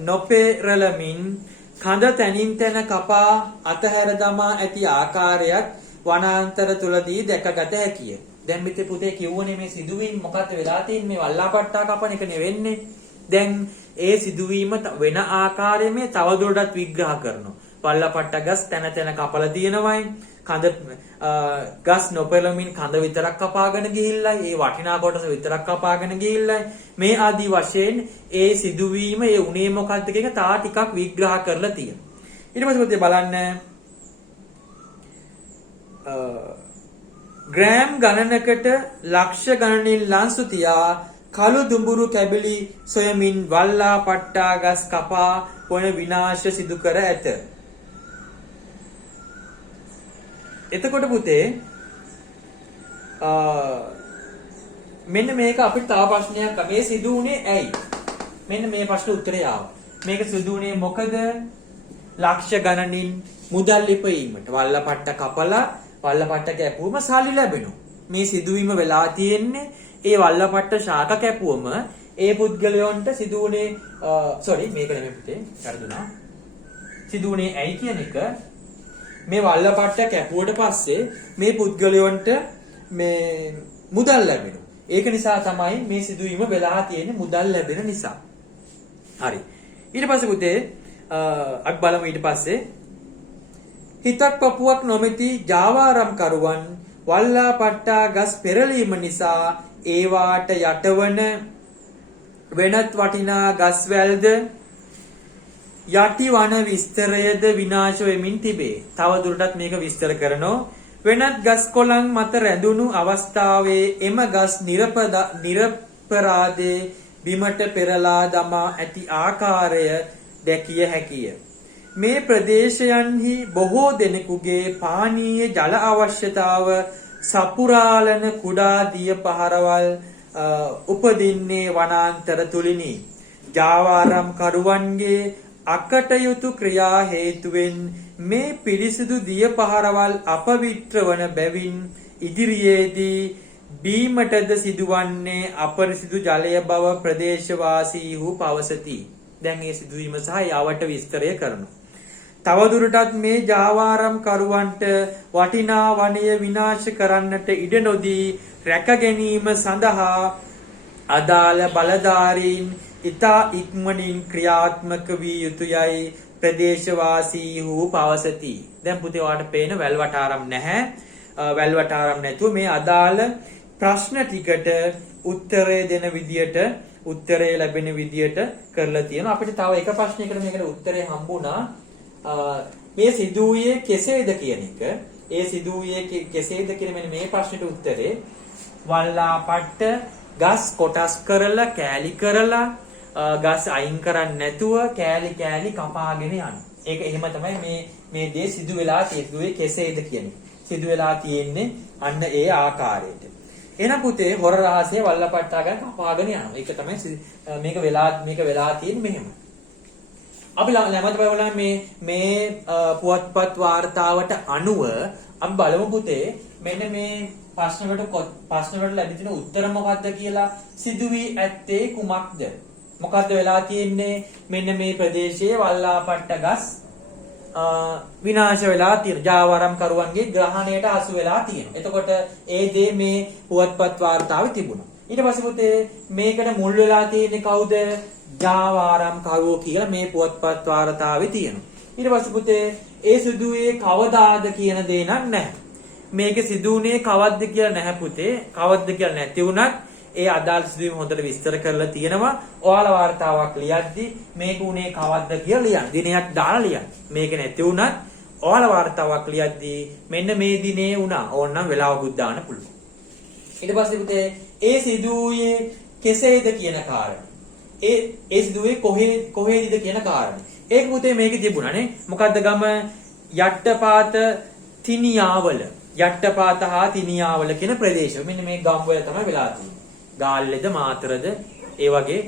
නොපෙරළමින් කඳ තනින් තන කපා අතහැර දමා ඇති ආකාරයත් වනාන්තර තුලදී දැකගත හැකිය. දැන් මෙතේ පුතේ කියවනේ මේ සිදුවීම මොකක්ද වෙලා තියෙන්නේ? මේ වල්ලාපට්ටා කපන එක නෙවෙන්නේ. දැන් ඒ සිදුවීම වෙන ආකාරයේ මේ තවදුරටත් විග්‍රහ කරනවා. වල්ලාපට්ටා ගස් තන කපලා තියෙනවයි. කඳ ගස් නොපෙළමින් කඳ විතරක් කපාගෙන ගිහිල්ලා ඒ වටිනා කොටස විතරක් කපාගෙන ගිහිල්ලා මේ ආදි වශයෙන් ඒ සිදුවීම ඒ උනේ මොකක්ද කියන තා ටිකක් විග්‍රහ කරලා තියෙනවා. ඊට පස්සේ පුතේ බලන්න ග්‍රෑම් ගණනකට ලක්ෂ ගණනින් ලන්සු තියා කළු දුඹුරු කැබලි සොයමින් වල්ලාපට්ටා ගස් කපා වන විනාශ සිදු කර ඇත. එතකොට පුතේ මෙන්න මේක අපිට තව ප්‍රශ්නයක් මේ සිදු වුණේ ඇයි? මෙන්න මේ ප්‍රශ්න උත්තරය ආවා. මේක සිදු වුණේ මොකද? ලක්ෂ ගණනින් මුදල් ලිපීමට වල්ලපට්ට කපලා වල්ලපට්ට කැපුවම සල්ලි ලැබෙනවා. මේ සිදුවීම වෙලා තියෙන්නේ ඒ වල්ලපට්ට ශාක කැපුවම ඒ පුද්ගලයන්ට සිදු වුණේ මේක නෙමෙයි පුතේ හරිදුනා. සිදු වුණේ ඇයි කියන එක මේ වල්ලපට්ට කැපුවට පස්සේ මේ පුද්ගලයන්ට මේ මුදල් ලැබෙනවා. ඒක නිසා තමයි මේ සිදුවීම වෙලා තියෙන්නේ මුදල් ලැබෙන නිසා. හරි. ඊට පස්සේ පුතේ අපි බලමු ඊට පස්සේ හිතක් පපුවක් නොමැති ජාවාරම් කරුවන් වල්ලාපට්ටා ගස් පෙරලීම නිසා ඒවාට යටවන වෙනත් වටිනා ගස් වැල්ද යටි වන විස්තරයද විනාශ වෙමින් තිබේ. තව දුරටත් මේක විස්තර කරනවා. වෙනත් ගස් කොළන් මත රැඳුණු අවස්ථාවේ එම ගස් නිරපරාදේ බිමට පෙරලා දමා ඇති ආකාරය දැකිය හැකිය. මේ ප්‍රදේශයන්හි බොහෝ දෙනෙකුගේ පානීය ජල අවශ්‍යතාව සපුරාලන කුඩා දිය පහරවල් උපදින්නේ වනාන්තර තුලිනි. ජාවාරම් කරුවන්ගේ අකටයුතු ක්‍රියා හේතුවෙන් මේ පිරිසිදු දිය පහරවල් අපවිත්‍ර වන බැවින් ඉදිරියේදී බීමටද සිදුවන්නේ අපරිසිදු ජලය බව ප්‍රදේශවාසීහු පවසති. දැන් මේ සිදුවීම සහ යාවට විස්තරය කරනවා. තවදුරටත් මේ ජාවාරම් කරුවන්ට වටිනා වනය විනාශ කරන්නට ඉඩ නොදී රැක ගැනීම සඳහා අදාළ බලධාරීන් ඉතා ඉක්මනින් ක්‍රියාත්මක වී යුතුයයි ප්‍රදේශවාසීහු පවසති. දැන් පුතේ ඔයාලට පේන වැල්වටාරම් නැහැ. වැල්වටාරම් නැතුව මේ අදාළ ප්‍රශ්න ටිකට උත්තරය දෙන විදියට උත්තරය ලැබෙන විදියට කරලා තියෙනවා. අපිට තව එක ප්‍රශ්නයකට මේකට උත්තරය හම්බුණා. මේ සිදුවේ කෙසේද කියන එක. ඒ සිදුවේ කෙසේද කියන මෙන්න මේ ප්‍රශ්නෙට උත්තරේ වල්ලාපට්ට ගස් කොටස් කරලා කෑලි කරලා ගස් අයින් කරන්නේ නැතුව කෑලි කෑලි කපාගෙන යනවා. ඒක එහෙම තමයි මේ දේ සිදු වෙලා තියෙන්නේ. කෙසේද කියන්නේ. සිදු වෙලා තියෙන්නේ අන්න ඒ ආකාරයට. එහෙනම් පුතේ හොර රහසය වල්ලපට්ටා ගන්න කපාගෙන යනවා. ඒක තමයි මේක වෙලා තියෙන්නේ මෙහෙම. අපි ළමයට බලන්න මේ පුවත්පත් වාර්තාවට අනුව අපි බලමු පුතේ මෙන්න මේ ප්‍රශ්නවලට ලැබිච්ච උත්තර මොකක්ද කියලා. සිදුවී ඇත්තේ කුමක්ද? මොකක්ද වෙලා තියෙන්නේ? මෙන්න මේ ප්‍රදේශයේ වල්ලාපට්ට ගස් විනාශ වෙලා තියෙන ජාවාරම් කරුවන්ගේ ග්‍රහණයට හසු වෙලා තියෙනවා. එතකොට ඒ දේ මේ පුවත්පත් වාර්තාවේ තිබුණා. ඊට පස්සේ පුතේ මේකට මුල් වෙලා තියෙන්නේ කවුද? ජාවාරම් කරුවෝ කියලා මේ පුවත්පත් වාර්තාවේ තියෙනවා. ඊට පස්සේ පුතේ ඒ සිදුවේ කවදාද කියන දේ නැහැ. මේක සිදුුනේ කවද්ද කියලා නැහැ පුතේ. කවද්ද කියලා නැති වුණත් ඒ අදාළ සිදුවීම හොඳට විස්තර කරලා තියෙනවා. ඔයාලා වාර්තාවක් ලියද්දි මේක උනේ කවද්ද කියලා ලියන්න. දිනයක් දාලා ලියන්න. මේක නැති වුණත් ඔයාලා වාර්තාවක් ලියද්දි මෙන්න මේ දිනේ වුණා. ඕනනම් වෙලාවකුත් දාන්න පුළුවන්. ඊට පස්සේ පුතේ ඒ සිදුවේ කෙසේද කියන කාරණේ. ඒ සිදුවේ කොහේද කියන කාරණේ. ඒක පුතේ මේකේ තිබුණානේ. මොකද්ද ගම? යට්ටපාත තිනියාවල. යට්ටපාත හා තිනියාවල කියන ප්‍රදේශ. මෙන්න මේ ගම් වල තමයි වෙලා තියෙන්නේ. ගාල්ලේද මාතරද ඒ වගේ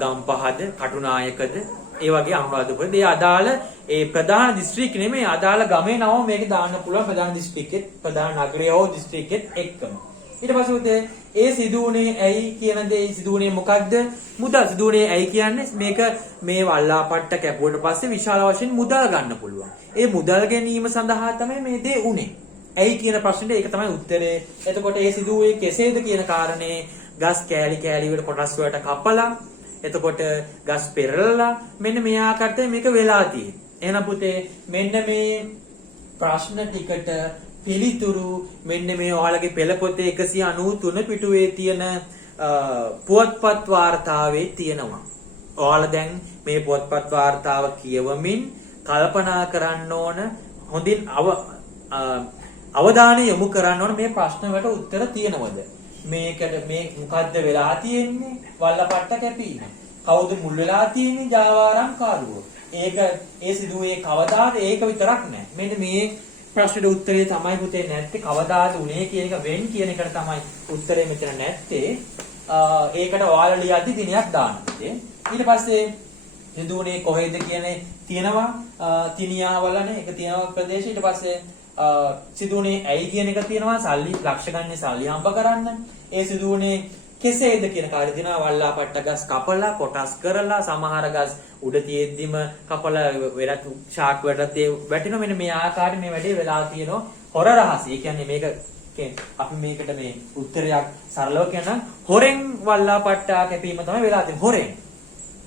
ගම්පහද කටුනායකද ඒ වගේ අනුරාධපුරද ඒ අදාළ ඒ ප්‍රධාන දිස්ත්‍රික්ක නෙමෙයි අදාළ ගමේ නම මේක දාන්න පුළුවන් ප්‍රධාන දිස්ත්‍රික්කෙත් ප්‍රධාන නගරය හෝ දිස්ත්‍රික්කෙත් එක්කම. ඊට පස්සේ උදේ ඒ සිදුුනේ ඇයි කියන දේ සිදුුනේ මොකක්ද? මුදල්. සිදුුනේ ඇයි කියන්නේ මේක මේ වල්ලාපට්ට කැපුවට පස්සේ විශාල වශයෙන් මුදල් ගන්න පුළුවන්. ඒ මුදල් ගැනීම සඳහා තමයි මේ දේ උනේ. ඇයි කියන ප්‍රශ්නෙට ඒක තමයි උත්තරේ. එතකොට ඒ සිදුවේ කෙසේද කියන කාරණේ ගස් කෑලි කෑලි වල කොටස් වලට කපලා එතකොට ගස් පෙරලලා මෙන්න මේ ආකාරයට මේක වෙලා තියෙන්නේ. එහෙනම් පුතේ මෙන්න මේ ප්‍රශ්න ටිකට පිළිතුරු මෙන්න මේ ඔයාලගේ පෙළ පොතේ 193 පිටුවේ තියෙන පුවත්පත් වාර්තාවේ තියෙනවා. ඔයාලා දැන් මේ පුවත්පත් වාර්තාව කියවමින් කල්පනා කරන්න ඕන හොඳින් අවධානය යොමු කරන්න ඕන මේ ප්‍රශ්න වලට උත්තර තියෙනවද? මේකට මේ මොකද්ද වෙලා තියෙන්නේ? වල්ලපට්ට කැපීම. කවුද මුල් වෙලා තියෙන්නේ? ජාවාරම් කාරුවෝ. ඒ සිදුවේ කවදාද? ඒක විතරක් නෑ. මෙන්න මේ ප්‍රශ්නෙට උත්තරේ තමයි පුතේ නැත්තේ කවදාද උනේ කියන එක වෙන් කියන එකට තමයි උත්තරේ මෙතන නැත්තේ. ඒකට ඔයාලා ලියද්දි දිනයක් දාන්න පුතේ. ඊට පස්සේ සිදුුනේ කොහෙද කියන්නේ තියෙනවා තිනියාවලනේ ඒක තියෙනවා ප්‍රදේශ. ඊට පස්සේ සිදුුනේ ඇයි කියන එක තියෙනවා සල්ලි ලක්ෂ ගන්න සල්ලි හම්බ කරන්න. ඒ සිදුුනේ කෙසේද කියන කාර්ය දිනා වල්ලාපට්ට ගස් කපලා කොටස් කරලා සමහර ගස් උඩ තියෙද්දිම කපලා වෙරත් ශාක් වලට වැටෙනවා. මෙන්න මේ ආකාරයෙන් මේ වැඩේ වෙලා තියෙනවා. හොර රහසය. ඒ කියන්නේ මේක අපි මේකට මේ උත්තරයක් සරලව කියනනම් හොරෙන් වල්ලාපට්ටා කැපීම තමයි වෙලා තියෙන්නේ. හොරෙන්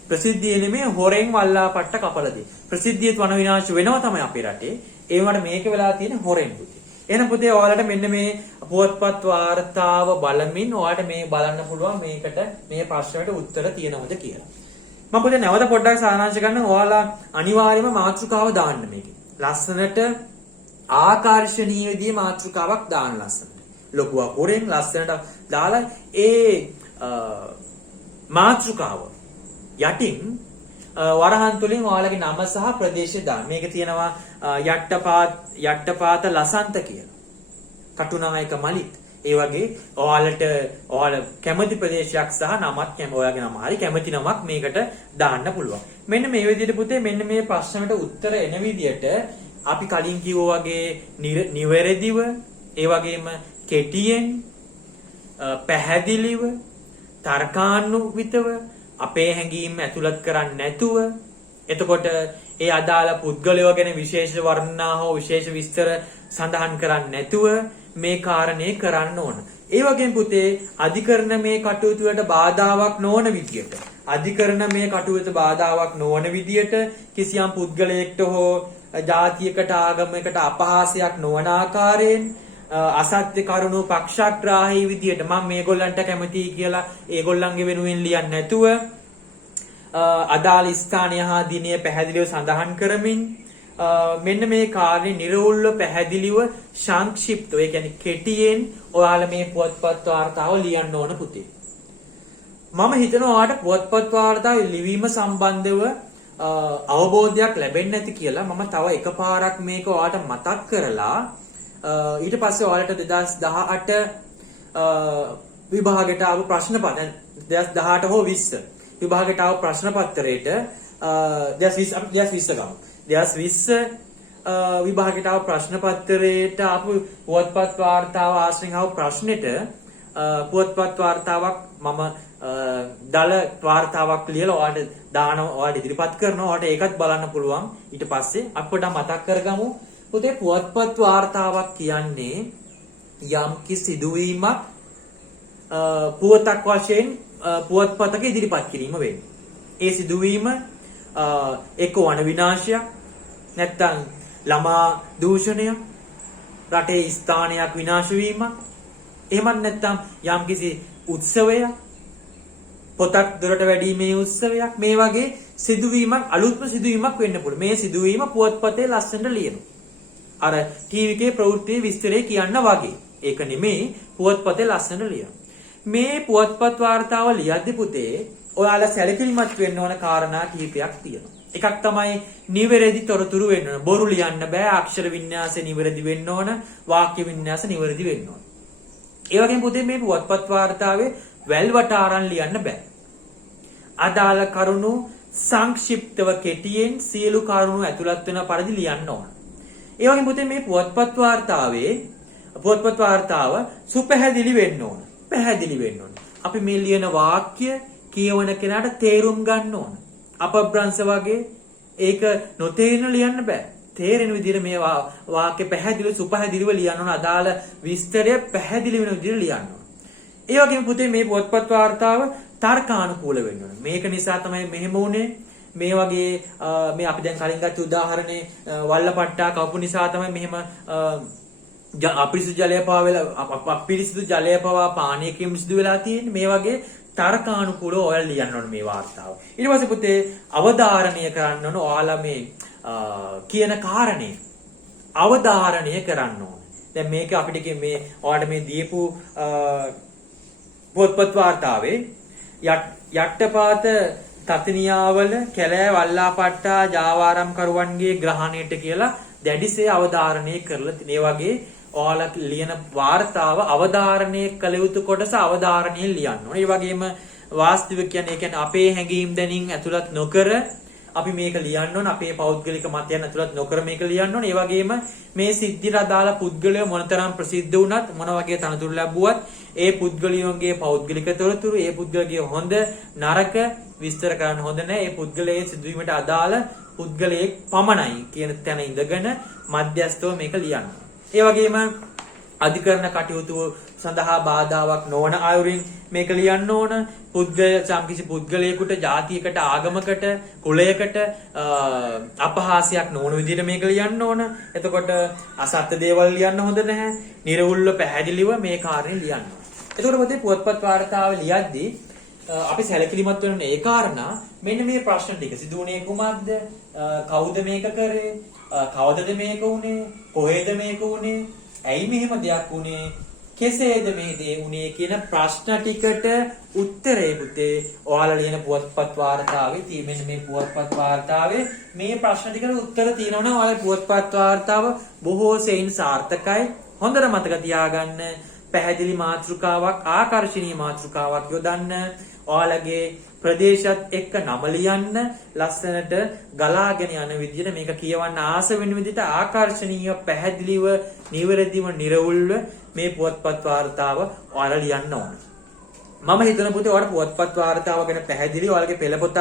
ප්‍රසිද්ධිය නෙමෙයි හොරෙන් වල්ලාපට්ට කපලාදී. ප්‍රසිද්ධියත් වන විනාශ වෙනවා තමයි අපේ රටේ. ඒ වුණාට මේක වෙලා තියෙන්නේ හොරෙන් පුතේ. එහෙනම් පුතේ ඔයාලට මෙන්න මේ පුවත්පත් වාර්තාව බලමින් ඔයාලට මේ බලන්න පුළුවන් මේකට මේ ප්‍රශ්නවලට උත්තර තියෙනවද කියලා. මම පුතේ නැවත පොඩ්ඩක් සාරාංශ ගන්න. ඔයාලා අනිවාර්යයෙන්ම මාතෘකාව දාන්න මේකේ. ලස්සනට ආකර්ෂණීය විදිහේ මාතෘකාවක් දාන්න ලස්සනට. ලොකු අකුරෙන් ලස්සනට දාලා ඒ මාතෘකාව යටින් වරහන් තුලින් ඔයාලගේ නම සහ ප්‍රදේශය දාන්න. මේක තියෙනවා යට්ටපාත ලසන්ත කියලා. කටුනායක මලිත්. ඒ වගේ ඔයාලා කැමති ප්‍රදේශයක් සහ නමක් ඔයාගේ නම හරි කැමති නමක් මේකට දාන්න පුළුවන්. මෙන්න මේ විදිහට පුතේ මෙන්න මේ ප්‍රශ්නකට උත්තර එන විදිහට අපි කලින් කිව්වා වගේ නිවැරදිව ඒ වගේම කෙටියෙන් පැහැදිලිව තර්කානුවිතව අපේ හැඟීම් ඇතුළත් කරන්නේ නැතුව එතකොට ඒ අදාළ පුද්ගලයෝ ගැන විශේෂ වර්ණනා හෝ විශේෂ විස්තර සඳහන් කරන්නේ නැතුව මේ කාරණේ කරන්න ඕන. ඒ වගේම පුතේ අධිකරණ මේ කටයුතු වලට බාධාවක් නොවන විදියට අධිකරණ මේ කටයුතු බාධාවක් නොවන විදියට කිසියම් පුද්ගලයෙක්ට හෝ ජාතියකට ආගමයකට අපහාසයක් නොවන ආකාරයෙන් අසත්‍ය කරුණු පක්ෂග්‍රාහී විදියට මම මේගොල්ලන්ට කැමතියි කියලා ඒගොල්ලන්ගේ වෙනුවෙන් ලියන්නේ නැතුව අදාළ ස්ථානය හා දිනය පැහැදිලිව සඳහන් කරමින් මෙන්න මේ කාර්යය නිර්වුල්ව පැහැදිලිව සංක්ෂිප්තව ඒ කියන්නේ කෙටියෙන් ඔයාලා මේ පුවත්පත් වාර්තාව ලියන්න ඕන පුතේ. මම හිතනවා ඔයාලට පුවත්පත් වාර්තාව ලිවීම සම්බන්ධව අවබෝධයක් ලැබෙන්නේ නැති කියලා මම තව එකපාරක් මේක ඔයාලට මතක් කරලා ඊට පස්සේ ඔයාලට 2018 විභාගයට ආපු ප්‍රශ්න පත්‍රය 2018 හෝ 20 විභාගයට ආපු ප්‍රශ්න පත්‍රයේට 2020 ගමු 2020 විභාගයට ආපු ප්‍රශ්න පත්‍රයේට ආපු පුවත්පත් වාර්තාව ආශ්‍රයෙන් ආපු ප්‍රශ්නෙට පුවත්පත් වාර්තාවක් මම දල වාර්තාවක් ලියලා ඔයාලට දානවා ඔයාලට ඉදිරිපත් කරනවා ඔයාලට ඒකත් බලන්න පුළුවන් ඊට පස්සේ අපිට මතක් කරගමු පුතේ පුවත්පත් වාර්තාවක් කියන්නේ යම් කිසි සිදුවීමක් පුවතක් වශයෙන් පුවත්පතක ඉදිරිපත් කිරීම වෙන්නේ. ඒ සිදුවීම එක්ක වන විනාශයක් නැත්නම් ළමා දූෂණයක් රටේ ස්ථානයක් විනාශ වීමක් එහෙමත් නැත්නම් යම් කිසි උත්සවයක් පොතක් දොරට වැඩිීමේ උත්සවයක් මේ වගේ සිදුවීමක් අලුත්ම සිදුවීමක් වෙන්න පුළුවන්. මේ සිදුවීම පුවත්පතේ ලස්සනට ලියනවා. අර ටීවී එකේ ප්‍රවෘත්ති විස්තරය කියන්න වගේ. ඒක නෙමෙයි පුවත්පතේ ලස්සනට ලියනවා. මේ පුවත්පත් වාර්තාව ලියද්දී පුතේ ඔයාලා සැලකිලිමත් වෙන්න ඕන කාරණා කිහිපයක් තියෙනවා. එකක් තමයි නිවැරදි තොරතුරු වෙන්න ඕන. බොරු ලියන්න බෑ. අක්ෂර වින්‍යාසය නිවැරදි වෙන්න ඕන. වාක්‍ය වින්‍යාසය නිවැරදි වෙන්න ඕන. ඒ වගේම පුතේ මේ පුවත්පත් වාර්තාවේ වැල්වට ආරන් ලියන්න බෑ. අදාළ කරුණු සංක්ෂිප්තව කෙටියෙන් සියලු කරුණු ඇතුළත් වෙන පරිදි ලියන්න ඕන. ඒ වගේම පුතේ මේ පුවත්පත් වාර්තාව සුපැහැදිලි වෙන්න ඕන. පැහැදිලි වෙන්න ඕන. අපි මේ ලියන වාක්‍ය කියවන කෙනාට තේරුම් ගන්න ඕන. අපබ්‍රංශ වගේ ඒක නොතේරෙන ලියන්න බෑ. තේරෙන විදිහට මේ වාක්‍ය පැහැදිලිව සුපැහැදිලිව ලියන්න ඕන. අදාළ විස්තරය පැහැදිලි වෙන විදිහට ලියන්න ඕන. ඒ වගේම පුතේ මේ පුවත්පත් වාර්තාව තර්කානුකූල වෙන්න ඕන. මේක නිසා තමයි මෙහෙම වුනේ. මේ වගේ මේ අපි දැන් කලින් ගත්ත උදාහරණේ වල්ලපට්ටා කවපු නිසා තමයි මෙහෙම අපිරිසිදු ජලය පවා පානීය කිරීම සිදු වෙලා තියෙන්නේ. මේ වගේ තර්කානුකූලව ඔයාලා ලියන්න ඕන මේ වාර්තාව. ඊට පස්සේ පුතේ අවධාරණය කරන්න ඕන ඔයාලා මේ කියන කාරණේ අවධාරණය කරන්න ඕන. දැන් මේක අපිට මේ ඔයාලට මේ දීපු පොත්පත් වාර්තාවේ යට්ටපාත තතිනියාවල කැලෑ වල්ලාපට්ටා ජාවාරම් කරුවන්ගේ ග්‍රහණයට කියලා දැඩිසේ අවධාරණය කරලා තියෙන. ඒ වගේ ඔයාලා ලියන වාර්තාව අවධාරණය කළ යුතු කොටස අවධාරණයෙන් ලියන්න ඕනේ. ඒ වගේම වාස්තවික කියන්නේ අපේ හැඟීම් දැනීම් ඇතුළත් නොකර අපි මේක ලියන්න ඕන. අපේ පෞද්ගලික මතයන් ඇතුළත් නොකර මේක ලියන්න ඕන. ඒ වගේම මේ සිද්ධියට අදාළ පුද්ගලයෝ මොනතරම් ප්‍රසිද්ධ වුණත් මොන වගේ තනතුරු ලැබුවත් ඒ පුද්ගලයන්ගේ පෞද්ගලික තොරතුරු ඒ පුද්ගලගේ හොඳ නරක විස්තර කරන්න හොඳ නැහැ. ඒ පුද්ගලයේ සිදුවීමට අදාළ පුද්ගලයෙක් පමණයි කියන තැන ඉඳගෙන මධ්‍යස්තව මේක ලියන්න. ඒ වගේම අධිකරණ කටයුතු සඳහා බාධාවක් නොවන අයුරින් මේක ලියන්න ඕන. සම්කිසි පුද්ගලයෙකුට ජාතියකට ආගමකට කුලයකට අපහාසයක් නොවන විදිහට මේක ලියන්න ඕන. එතකොට අසත්‍ය දේවල් ලියන්න හොඳ නැහැ. නිර්වුල්ව පැහැදිලිව මේ කාර්යය ලියන්න ඕන. එතකොට මොකද පුවත්පත් වාර්තාව ලියද්දී අපි සැලකිලිමත් වෙන ඒ කාරණා මෙන්න මේ ප්‍රශ්න ටික සිදුුනේ කුමක්ද? කවුද මේක කරේ? කවදද මේක උනේ? කොහෙද මේක උනේ? ඇයි මෙහෙම දෙයක් උනේ? කෙසේද මේ දේ උනේ කියන ප්‍රශ්න ටිකට උත්තරේ පුතේ ඔයාලා ලියන පුවත්පත් වාර්තාවේ මෙන්න මේ පුවත්පත් වාර්තාවේ මේ ප්‍රශ්න ටිකට උත්තර තියෙනවනේ ඔයාලා පුවත්පත් වාර්තාව බොහෝ සෙයින් සාර්ථකයි. හොඳට මතක තියාගන්න පැහැදිලි මාතෘකාවක් ආකර්ශනීය මාතෘකාවක් යොදන්න. ඔයාලගේ ප්‍රදේශත් එක්ක නම ලියන්න ලස්සනට ගලාගෙන යන විදිහට මේක කියවන්න ආස වෙන විදිහට ආකර්ශනීය පැහැදිලිව නිවැරදිව නිර්වුල්ව මේ පුවත්පත් වාර්තාව ඔයාලා ලියන්න ඕන. මම හිතන පුතේ ඔයාලා පුවත්පත් වාර්තාව ගැන පැහැදිලි ඔයාලගේ පෙළ පොතත්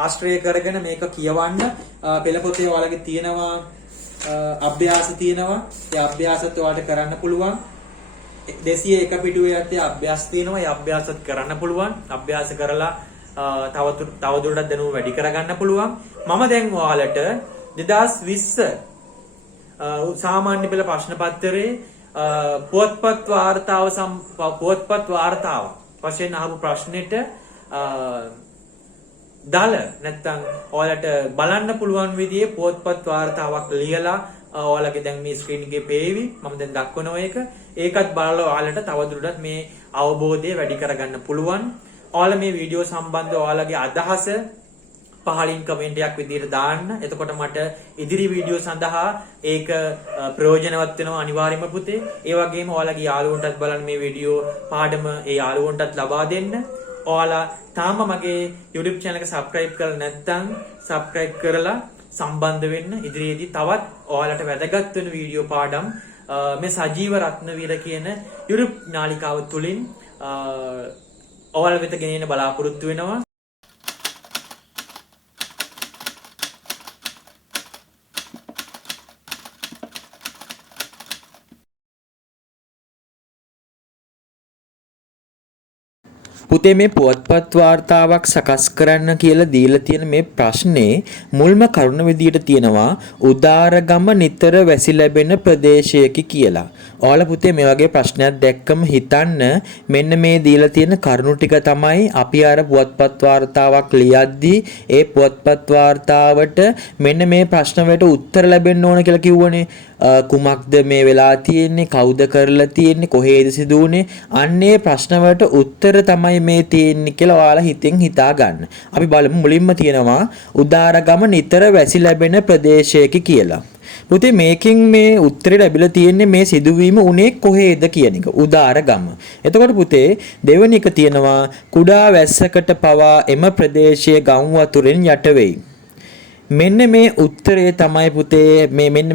ආශ්‍රය කරගෙන මේක කියවන්න. පෙළ පොතේ ඔයාලගේ තියෙනවා අභ්‍යාස තියෙනවා. ඒ අභ්‍යාසත් ඔයාලට කරන්න පුළුවන්. 201 පිටුවේ ඇත්තේ අභ්‍යාස තියෙනවා. ඒ අභ්‍යාසත් කරන්න පුළුවන්. අභ්‍යාස කරලා තවදුරටත් දැනුම වැඩි කරගන්න පුළුවන්. මම දැන් ඔයාලට 2020 සාමාන්‍ය පෙළ ප්‍රශ්න පත්‍රයේ පුවත්පත් වාර්තාව වශයෙන් අහපු ප්‍රශ්නෙට දාල නැත්තම් ඔයාලට බලන්න පුළුවන් විදිහේ පුවත්පත් වාර්තාවක් ලියලා ඔයාලගේ දැන් මේ ස්ක්‍රීන් එකේ පේවි. මම දැන් දක්වනවා ඒකත් බලලා ඔයාලට තවදුරටත් මේ අවබෝධය වැඩි කරගන්න පුළුවන්. ඔයාලා මේ වීඩියෝ සම්බන්ධව ඔයාලගේ අදහස පහලින් කමෙන්ට් එකක් විදිහට දාන්න. එතකොට මට ඉදිරි වීඩියෝ සඳහා ඒක ප්‍රයෝජනවත් වෙනවා අනිවාර්යයෙන්ම පුතේ. ඒ වගේම ඔයාලගේ යාළුවන්ටත් බලන්න මේ වීඩියෝ පාඩම ඒ යාළුවන්ටත් ලබා දෙන්න. ඔයාලා තාම මගේ YouTube channel එක subscribe කරලා නැත්නම් subscribe කරලා සම්බන්ධ වෙන්න. ඉදිරියේදී තවත් ඔයාලට වැදගත් වෙන වීඩියෝ පාඩම් මේ සජීව රත්නවීර කියන YouTube නාලිකාව තුලින් ඔයාලා වෙත ගෙනෙන්න බලාපොරොත්තු වෙනවා. පුතේ මේ පුවත්පත් වාර්තාවක් සකස් කරන්න කියලා දීලා තියෙන මේ ප්‍රශ්නේ මුල්ම කරුණ විදියට තියෙනවා උදාරගම නිතර වැසි ලැබෙන ප්‍රදේශයකි කියලා. ඔයාලා පුතේ මේ වගේ ප්‍රශ්නයක් දැක්කම හිතන්න මෙන්න මේ දීලා තියෙන කරුණු ටික තමයි අපි අර පුවත්පත් වාර්තාවක් ලියද්දී ඒ පුවත්පත් වාර්තාවට මෙන්න මේ ප්‍රශ්න වලට උත්තර ලැබෙන්න ඕන කියලා කිව්වනේ. කුමක්ද මේ වෙලා තියෙන්නේ, කවුද කරලා තියෙන්නේ, කොහේද සිදු වුනේ, අන්නේ ප්‍රශ්න වලට උත්තර තමයි මේ තියෙන්නේ කියලා ඔයාලා හිතෙන් හිතා ගන්න. අපි බලමු මුලින්ම තියෙනවා උදාරගම නිතර වැසි ලැබෙන ප්‍රදේශයක කියලා. පුතේ මේකෙන් මේ උත්තරේ ලැබිලා තියෙන්නේ මේ සිදුවීම උනේ කොහේද කියන එක. උදාරගම. එතකොට පුතේ දෙවෙනි එක තියෙනවා කුඩා වැස්සකට පවා එම ප්‍රදේශයේ ගම් වතුරෙන් යට වෙයි. මෙන්න මේ උත්තරය තමයි පුතේ මෙන්න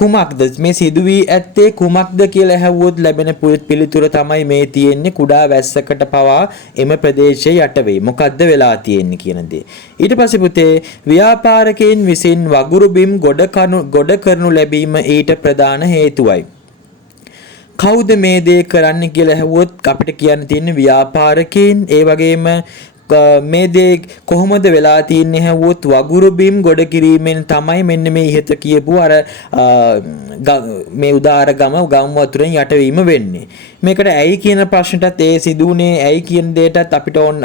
කුමක්ද මේ සිදුවී ඇත්තේ කුමක්ද කියලා ඇහුවොත් ලැබෙන පිළිතුර තමයි මේ තියෙන්නේ කුඩා වැස්සකට පවා එම ප්‍රදේශයේ යට වෙයි. මොකද්ද වෙලා තියෙන්නේ කියන දේ. ඊට පස්සේ පුතේ ව්‍යාපාරිකයන් විසින් වගුරු බිම් ගොඩ කරනු ලැබීම ඊට ප්‍රධාන හේතුවයි. කවුද මේ දේ කරන්න කියලා ඇහුවොත් අපිට කියන්න තියෙන්නේ ව්‍යාපාරිකයන්. ඒ වගේම මේ දේ කොහොමද වෙලා තියන්නේ හැවුවොත් වගුරු බිම් ගොඩ කිරීමෙන් තමයි මෙන්න මේ ඉහත කියපු අර මේ උදාරගම ගම් වතුරෙන් යටවීම වෙන්නේ. මේකට ඇයි කියන ප්‍රශ්නටත් ඒ සිදුුනේ ඇයි කියන දෙයටත්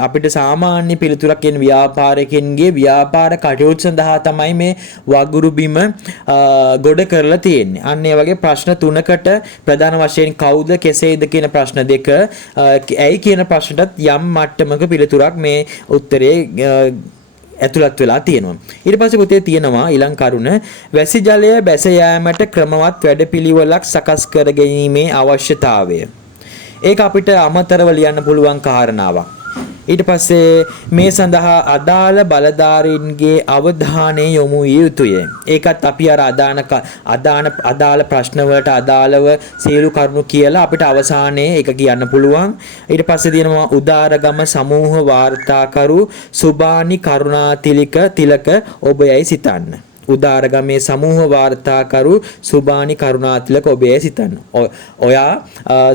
අපිට සාමාන්‍ය පිළිතුරක් කියන ව්‍යාපාරිකයන්ගේ ව්‍යාපාර කටයුතු සඳහා තමයි මේ වගුරු බිම ගොඩ කරලා තියෙන්නේ. අන්න ඒ වගේ ප්‍රශ්න තුනකට ප්‍රධාන වශයෙන් කවුද කෙසේද කියන ප්‍රශ්න දෙක ඇයි කියන ප්‍රශ්නටත් යම් මට්ටමක පිළිතුරක් මේ උත්තරේ ඇතුළත් වෙලා තියෙනවා. ඊට පස්සේ පුතේ තියෙනවා ඊළඟ කරුණ වැසි ජලය බැස යාමට ක්‍රමවත් වැඩපිළිවෙලක් සකස් කර ගැනීමේ අවශ්‍යතාවය. ඒක අපිට අමතරව ලියන්න පුළුවන් කාරණාවක්. ඊට පස්සේ මේ සඳහා අදාළ බලධාරීන්ගේ අවධානය යොමු විය යුතුය. ඒකත් අපි අර අදාළ ප්‍රශ්න වලට අදාළව සියලු කරුණු කියලා අපිට අවසානයේ ඒක කියන්න පුළුවන්. ඊට පස්සේ තියෙනවා උදාරගම සමූහ වාර්තාකරු සුබානි කරුණාතිලක ඔබයයි සිතන්න. උදාරගමේ සමූහ වාර්තාකරු සුබානි කරුණාතිලක ඔබේ සිතන්න. ඔයා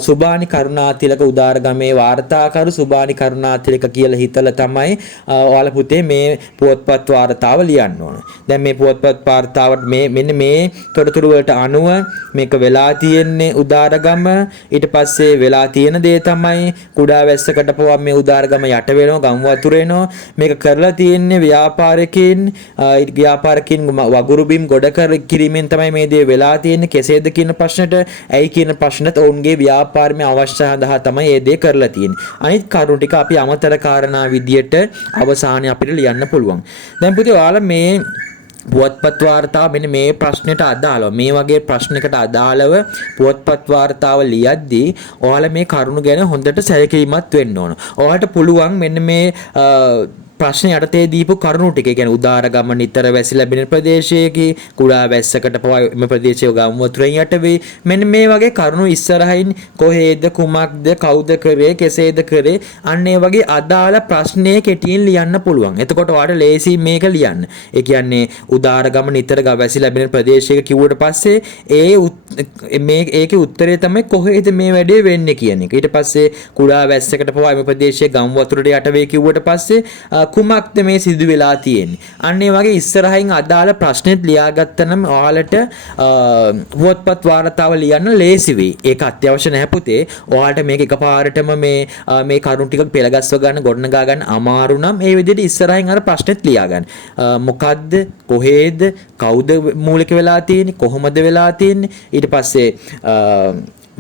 සුබානි කරුණාතිලක උදාරගමේ වාර්තාකරු සුබානි කරුණාතිලක කියලා හිතලා තමයි ඔයාලා පුතේ මේ පුවත්පත් වාර්තාව ලියන්න ඕන. දැන් මේ පුවත්පත් වාර්තාවට මෙන්න මේ තොරතුරු වලට අනුව මේක වෙලා තියෙන්නේ උදාරගම. ඊට පස්සේ වෙලා තියෙන දේ තමයි කුඩා වැස්සකට පවා මේ උදාරගම යට වෙනවා ගම් වතුරේනවා. මේක කරලා තියෙන්නේ ව්‍යාපාරිකයන් වගුරු බිම් ගොඩ කිරීමෙන් තමයි මේ දේ වෙලා තියෙන්නේ. කෙසේද කියන ප්‍රශ්නට ඇයි කියන ප්‍රශ්නත් ඔවුන්ගේ ව්‍යාපාරමය අවශ්‍යතාවය සඳහා තමයි මේ දේ කරලා තියෙන්නේ. අනිත් කරුණු ටික අපි අමතර කාරණා විදියට අවසානයේ අපිට ලියන්න පුළුවන්. දැන් පුතේ ඔයාලා මේ පුවත්පත් වාර්තාව මෙන්න මේ ප්‍රශ්නෙට අදාළව මේ වගේ ප්‍රශ්නයකට අදාළව පුවත්පත් වාර්තාව ලියද්දී ඔයාලා මේ කරුණු ගැන හොඳට සැලකිලිමත් වෙන්න ඕන. ඔයාලට පුළුවන් මෙන්න මේ ප්‍රශ්න යටතේ දීපු කරුණු ටික. ඒ කියන්නේ උදාරගම නිතර වැසි ලැබෙන ප්‍රදේශයකි, කුඩා වැස්සකට පවා එම ප්‍රදේශයේ ගම් වතුරෙන් යට වේ. මෙන්න මේ වගේ කරුණු ඉස්සරහින් කොහේද, කුමක්ද, කවුද කරේ, කෙසේද කරේ, අන්න ඒ වගේ අදාළ ප්‍රශ්නේ කෙටියෙන් ලියන්න පුළුවන්. එතකොට ඔයාලට ලේසි මේක ලියන්න. ඒ කියන්නේ උදාරගම නිතර වැසි ලැබෙන ප්‍රදේශයක කිව්වට පස්සේ ඒකේ උත්තරේ තමයි කොහේද මේ වැඩේ වෙන්නේ කියන එක. ඊට පස්සේ කුඩා වැස්සකට පවා එම ප්‍රදේශයේ ගම් වතුරට යට වේ කිව්වට පස්සේ කුමක්ද මේ සිදු වෙලා තියෙන්නේ. අන්න ඒ වගේ ඉස්සරහින් අදාළ ප්‍රශ්නෙත් ලියාගත්තනම් ඔයාලට පුවත්පත් වාර්තාව ලියන්න ලේසි වෙයි. ඒක අත්‍යවශ්‍ය නැහැ පුතේ. ඔයාලට මේක එකපාරටම මේ කරුණු ටික පෙළගස්ව ගන්න, ගොඩනගා ගන්න අමාරු නම් ඒ විදිහට ඉස්සරහින් අර ප්‍රශ්නෙත් ලියා ගන්න. මොකද්ද, කොහේද, කවුද මූලික වෙලා තියෙන්නේ, කොහොමද වෙලා තියෙන්නේ, ඊට පස්සේ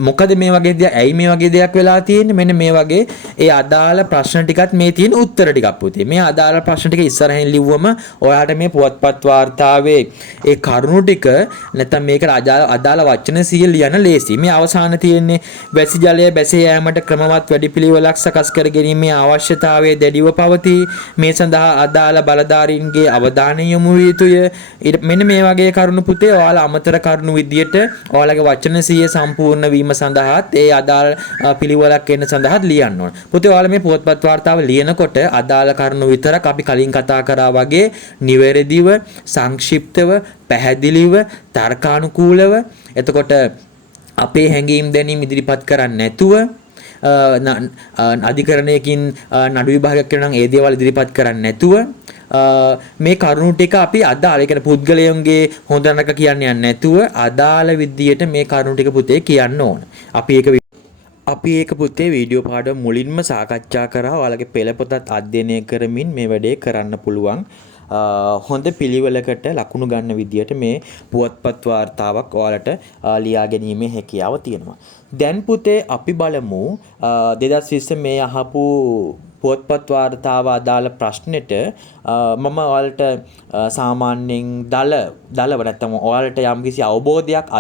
මොකද මේ වගේ දෙයක්, ඇයි මේ වගේ දෙයක් වෙලා තියෙන්නේ, මෙන්න මේ වගේ ඒ අදාළ ප්‍රශ්න ටිකත් මේ තියෙන උත්තර ටිකක් පුතේ. මේ අදාළ ප්‍රශ්න ටික ඉස්සරහින් ලිව්වම ඔයාලට මේ පුවත්පත් වාර්තාවේ ඒ කරුණු ටික නැත්නම් මේකට අදාළ වචන 100 ලියන්න ලේසි. මේ අවසාන තියෙන්නේ වැසි ජලය බැසේ යාමට ක්‍රමවත් වැඩපිළිවෙලක් සකස් කර ගැනීමේ අවශ්‍යතාවය දැඩිව පවතී. මේ සඳහා අදාළ බලධාරීන්ගේ අවධානය යොමු විය යුතුය. මෙන්න මේ වගේ කරුණු පුතේ ඔයාලා අමතර කරුණු විදියට ඔයාලගේ වචන 100 සම්පූර්ණ වීම සඳහාත් ඒ අදාළ පිළිවෙලක් එන්න සඳහාත් ලියන්න ඕන. පුතේ ඔයාලා මේ පුවත්පත් වාර්තාව ලියනකොට අදාළ කරුණු විතරක් අපි කලින් කතා කරා වගේ නිවැරදිව, සංක්ෂිප්තව, පැහැදිලිව, තර්කානුකූලව, එතකොට අපේ හැඟීම් දැනීම් ඉදිරිපත් කරන්නේ නැතුව අධිකරණයකින් නඩු විභාගයක් කරනවා නම් ඒ දේවල් ඉදිරිපත් කරන්නේ නැතුව මේ කරුණු ටික අපි අදාළ, ඒ කියන්නේ පුද්ගලයන්ගේ හොඳ නරක කියන්නේ නැතුව අදාළ විදියට මේ කරුණු ටික පුතේ කියන්න ඕන. අපි ඒක පුතේ වීඩියෝ පාඩම මුලින්ම සාකච්ඡා කරා. ඔයාලගේ පෙළපොතත් අධ්‍යයනය කරමින් මේ වැඩේ කරන්න පුළුවන්. හොඳ පිළිවෙලකට ලකුණු ගන්න විදියට මේ පුවත්පත් වාර්තාවක් ඔයාලට ලියා ගැනීමේ හැකියාව තියෙනවා. දැන් පුතේ අපි බලමු 2020 මේ අහපු පුවත්පත් වාර්තාව අදාළ ප්‍රශ්නෙට මම ඔයාලට සාමාන්‍යයෙන් දලව නැත්නම් ඔයාලට යම්කිසි අවබෝධයක්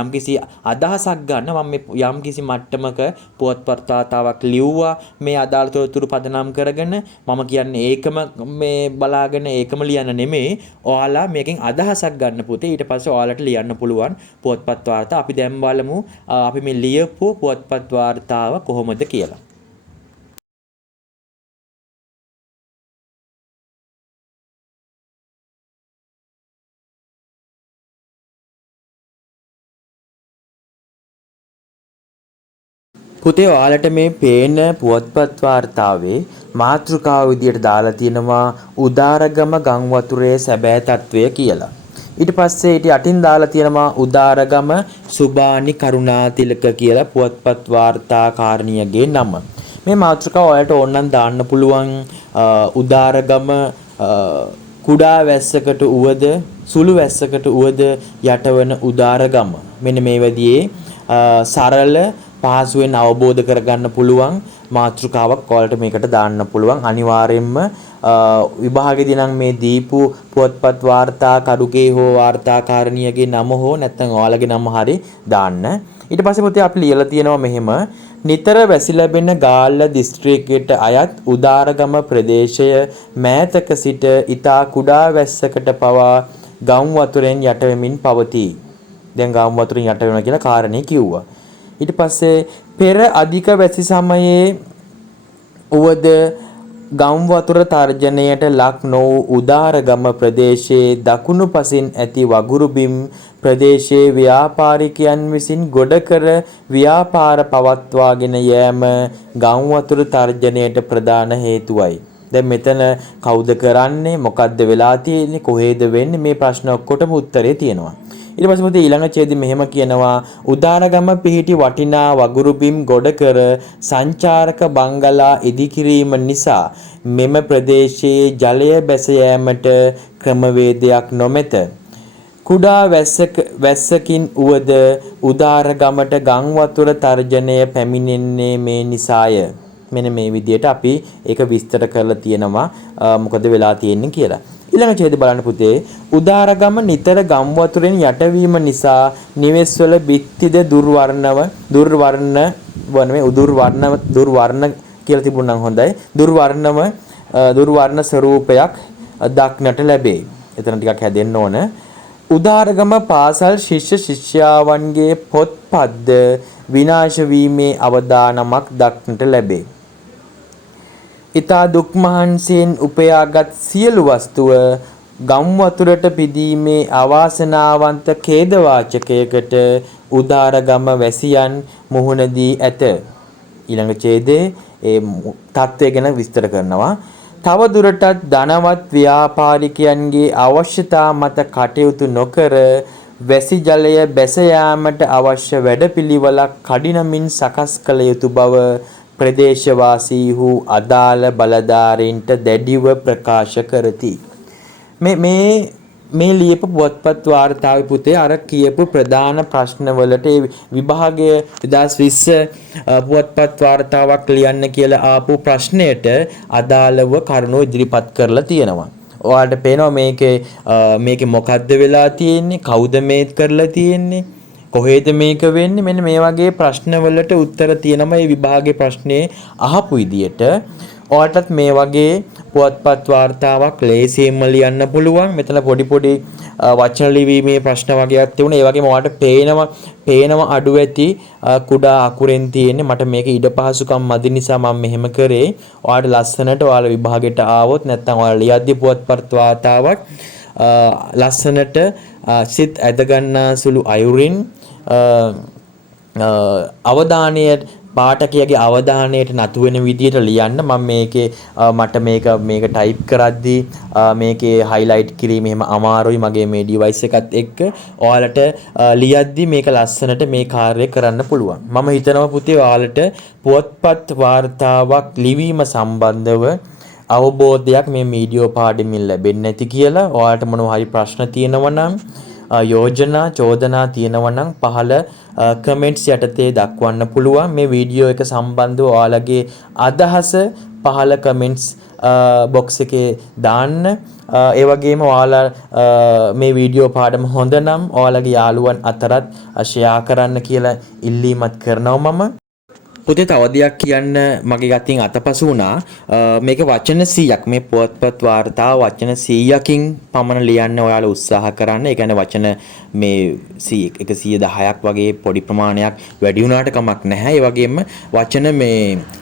යම්කිසි අදහසක් ගන්න මම මේ යම්කිසි මට්ටමක පුවත්පත් වාර්තාවක් ලිව්වා මේ අදාළ තොරතුරු පදනම් කරගෙන. මම කියන්නේ ඒකම මේ බලාගෙන ඒකම ලියන්න නෙමෙයි. ඔයාලා මේකෙන් අදහසක් ගන්න පුතේ. ඊට පස්සේ ඔයාලට ලියන්න පුළුවන් පුවත්පත් වාර්තාව. අපි දැන් බලමු අපි මේ ලියපු පුවත්පත් වාර්තාව කොහොමද කියලා. පුතේ ඔයාලට මේ පේන පුවත්පත් වාර්තාවේ මාතෘකාව විදියට දාලා තියෙනවා උදාරගම ගම් වතුරේ සැබෑ තත්වය කියලා. ඊට පස්සේ ඊට යටින් දාලා තියෙනවා උදාරගම සුබානි කරුණාතිලක කියලා පුවත්පත් වාර්තාකාරණියගේ නම. මේ මාතෘකාව ඔයාලට ඕනනම් දාන්න පුළුවන් උදාරගම කුඩා වැස්සකට උවද සුළු වැස්සකට උවද යටවන උදාරගම. මෙන්න මේ විදිහේ සරල පහසුවෙන් අවබෝධ කරගන්න පුළුවන් මාතෘකාවක් ඔයාලට මේකට දාන්න පුළුවන්. අනිවාර්යයෙන්ම විභාගෙදී නම් මේ දීපු පුවත්පත් වාර්තා කරුගේ හෝ වාර්තාකාරණියගේ නම හෝ නැත්නම් ඔයාලගේ නම හරි දාන්න. ඊට පස්සේ පුතේ අපි ලියලා තියෙනවා මෙහෙම නිතර වැසි ලැබෙන ගාල්ල දිස්ත්‍රික්කයට අයත් උදාරගම ප්‍රදේශය මෑතක සිට ඉතා කුඩා වැස්සකට පවා ගම් වතුරෙන් යට වෙමින් පවතී. දැන් ගම් වතුරෙන් යට වෙනවා කියලා කාරණේ කිව්වා. ඊට පස්සේ පෙර අධික වැසි සමයේ උවද ගම් වතුර තර්ජනයට ලක් නොවූ උදාරගම ප්‍රදේශයේ දකුණු පසින් ඇති වගුරු බිම් ප්‍රදේශයේ ව්‍යාපාරිකයන් විසින් ගොඩ කර ව්‍යාපාර පවත්වාගෙන යෑම ගම් වතුර තර්ජනයට ප්‍රධාන හේතුවයි. දැන් මෙතන කවුද කරන්නේ, මොකද්ද වෙලා තියෙන්නේ, කොහේද වෙන්නේ, මේ ප්‍රශ්න ඔක්කොටම උත්තරේ තියෙනවා. ඊට පස්සේ පුතේ ඊළඟ ඡේදෙ මෙහෙම කියනවා උදාරගම පිහිටි වටිනා වගුරු බිම් ගොඩ කර සංචාරක බංගලා ඉදිකිරීම නිසා මෙම ප්‍රදේශයේ ජලය බැස යාමට ක්‍රමවේදයක් නොමැත. කුඩා වැස්සකින් උවද උදාරගමට ගම් වතුර තර්ජනය පැමිණෙන්නේ මේ නිසාය. මෙන්න මේ විදිහට අපි ඒක විස්තර කරලා තියෙනවා මොකද වෙලා තියෙන්නේ කියලා. ඊළඟ ඡේදය බලන්න පුතේ. උදාරගම නිතර ගම් වතුරෙන් යටවීම නිසා නිවෙස්වල බිත්තිද දුර්වර්ණ කියලා තිබුණා නම් හොඳයි. දුර්වර්ණ ස්වරූපයක් දක්නට ලැබේ. එතන ටිකක් හැදෙන්න ඕන. උදාරගම පාසල් ශිෂ්‍ය ශිෂ්‍යාවන්ගේ පොත්පත්ද විනාශ වීමේ අවදානමක් දක්නට ලැබේ. ඊතා දුක් මහන්සියෙන් උපයාගත් සියලු වස්තුව ගම් වතුරට පිදීමේ අවාසනාවන්ත ඛේදවාචකයකට උදාරගම වැසියන් මුහුණ දී ඇත. ඊළඟ ඡේදයේ ඒ තත්ත්වය ගැන විස්තර කරනවා. තව දුරටත් ධනවත් ව්‍යාපාරිකයන්ගේ අවශ්‍යතා මත කටයුතු නොකර වැසි ජලය බැස යාමට අවශ්‍ය වැඩපිළිවෙලක් කඩිනමින් සකස් කළ යුතු බව ප්‍රදේශවාසීහු අදාළ බලධාරීන්ට දැඩිව ප්‍රකාශ කරති. මේ ලියපු පුවත්පත් වාර්තාවේ පුතේ අර කියපු ප්‍රධාන ප්‍රශ්නවලට ඒ විභාගයේ 2020 පුවත්පත් වාර්තාවක් ලියන්න කියලා ආපු ප්‍රශ්නයට අදාළව කරුණු ඉදිරිපත් කරලා තියෙනවා. ඔයාලට පේනවා මේකේ මොකද්ද වෙලා තියෙන්නේ? කවුද මේක කරලා තියෙන්නේ? කොහෙද මේක වෙන්නේ? මෙන්න මේ වගේ ප්‍රශ්නවලට උත්තර තියෙනවා මේ විභාගයේ ප්‍රශ්නේ අහපු විදියට. ඔයාලටත් මේ වගේ පුවත්පත් වාර්තාවක් ලේසියෙන්ම ලියන්න පුළුවන්. මෙතන පොඩි වචන ලිවීමේ ප්‍රශ්න වගේක් තිබුණා. ඒ වගේම ඔයාලට පේනවා අඩු ඇති කුඩා අකුරෙන් තියෙන්නේ. මට මේක ඉඩ පහසුකම් මදි නිසා මම මෙහෙම කරේ. ඔයාලට ලස්සනට ඔයාලා විභාගෙට ආවොත් නැත්නම් ඔයාලා ලියද්දී පුවත්පත් වාර්තාවක් ලස්සනට සිත් ඇද ගන්නා සුළු අයුරින් අවධානය පාඨකයාගේ අවධානයට නතු වෙන විදිහට ලියන්න. මම මට මේක ටයිප් කරද්දී මේකේ highlight කිරීම එහෙම අමාරුයි මගේ මේ device එකත් එක්ක. ඔයාලට ලියද්දී මේක ලස්සනට මේ කාර්යය කරන්න පුළුවන්. මම හිතනවා පුතේ ඔයාලට පුවත්පත් වාර්තාවක් ලිවීම සම්බන්ධව අවබෝධයක් මේ වීඩියෝ පාඩමින් ලැබෙන්නේ නැති කියලා. ඔයාලට මොනවා හරි ප්‍රශ්න තියෙනවා නම් යෝජනා චෝදනා තියෙනවා නම් පහළ කමෙන්ට්ස් යටතේ දක්වන්න පුළුවන්. මේ වීඩියෝ එක සම්බන්ධව ඔයාලගේ අදහස පහළ කමෙන්ට්ස් බොක්ස් එකේ දාන්න. ඒ වගේම ඔයාලා මේ වීඩියෝ පාඩම හොඳ නම් ඔයාලගේ යාළුවන් අතරත් ෂෙයා කරන්න කියලා ඉල්ලීමක් කරනවා මම. පුතේ තව දෙයක් කියන්න මගේ ගතින් අතපසු වුණා. මේක වචන 100ක් මේ පුවත්පත් වාර්තාව වචන 100කින් පමණ ලියන්න ඔයාලා උත්සාහ කරන්න. ඒ කියන්නේ වචන මේ 110ක් වගේ පොඩි ප්‍රමාණයක් වැඩි වුණාට කමක් නැහැ. ඒ වගේම වචන මේ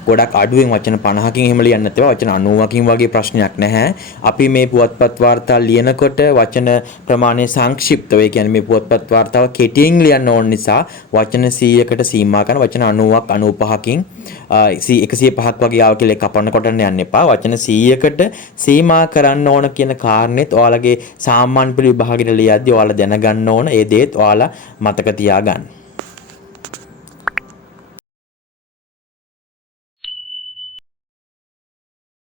ගොඩක් අඩුවෙන් වචන 50කින් එහෙම ලියන්න නැත්නම් වචන 90කින් වගේ ප්‍රශ්නයක් නැහැ. අපි මේ පුවත්පත් වාර්තා ලියනකොට වචන ප්‍රමාණය සංක්ෂිප්තව ඒ කියන්නේ මේ පුවත්පත් වාර්තාව කෙටියෙන් ලියන්න ඕන නිසා වචන 100කට සීමා කරන වචන 90ක් 95කින් 105ක් වගේ ආව කියලා කපන්න කොටන්න යන්න එපා. වචන 100කට සීමා කරන්න ඕන කියන කාරණේත් ඔයාලගේ සාමාන්‍ය පිළි විභාගෙට ලියද්දී ඔයාලා දැනගන්න ඕන. ඒ දේත් ඔයාලා මතක තියාගන්න.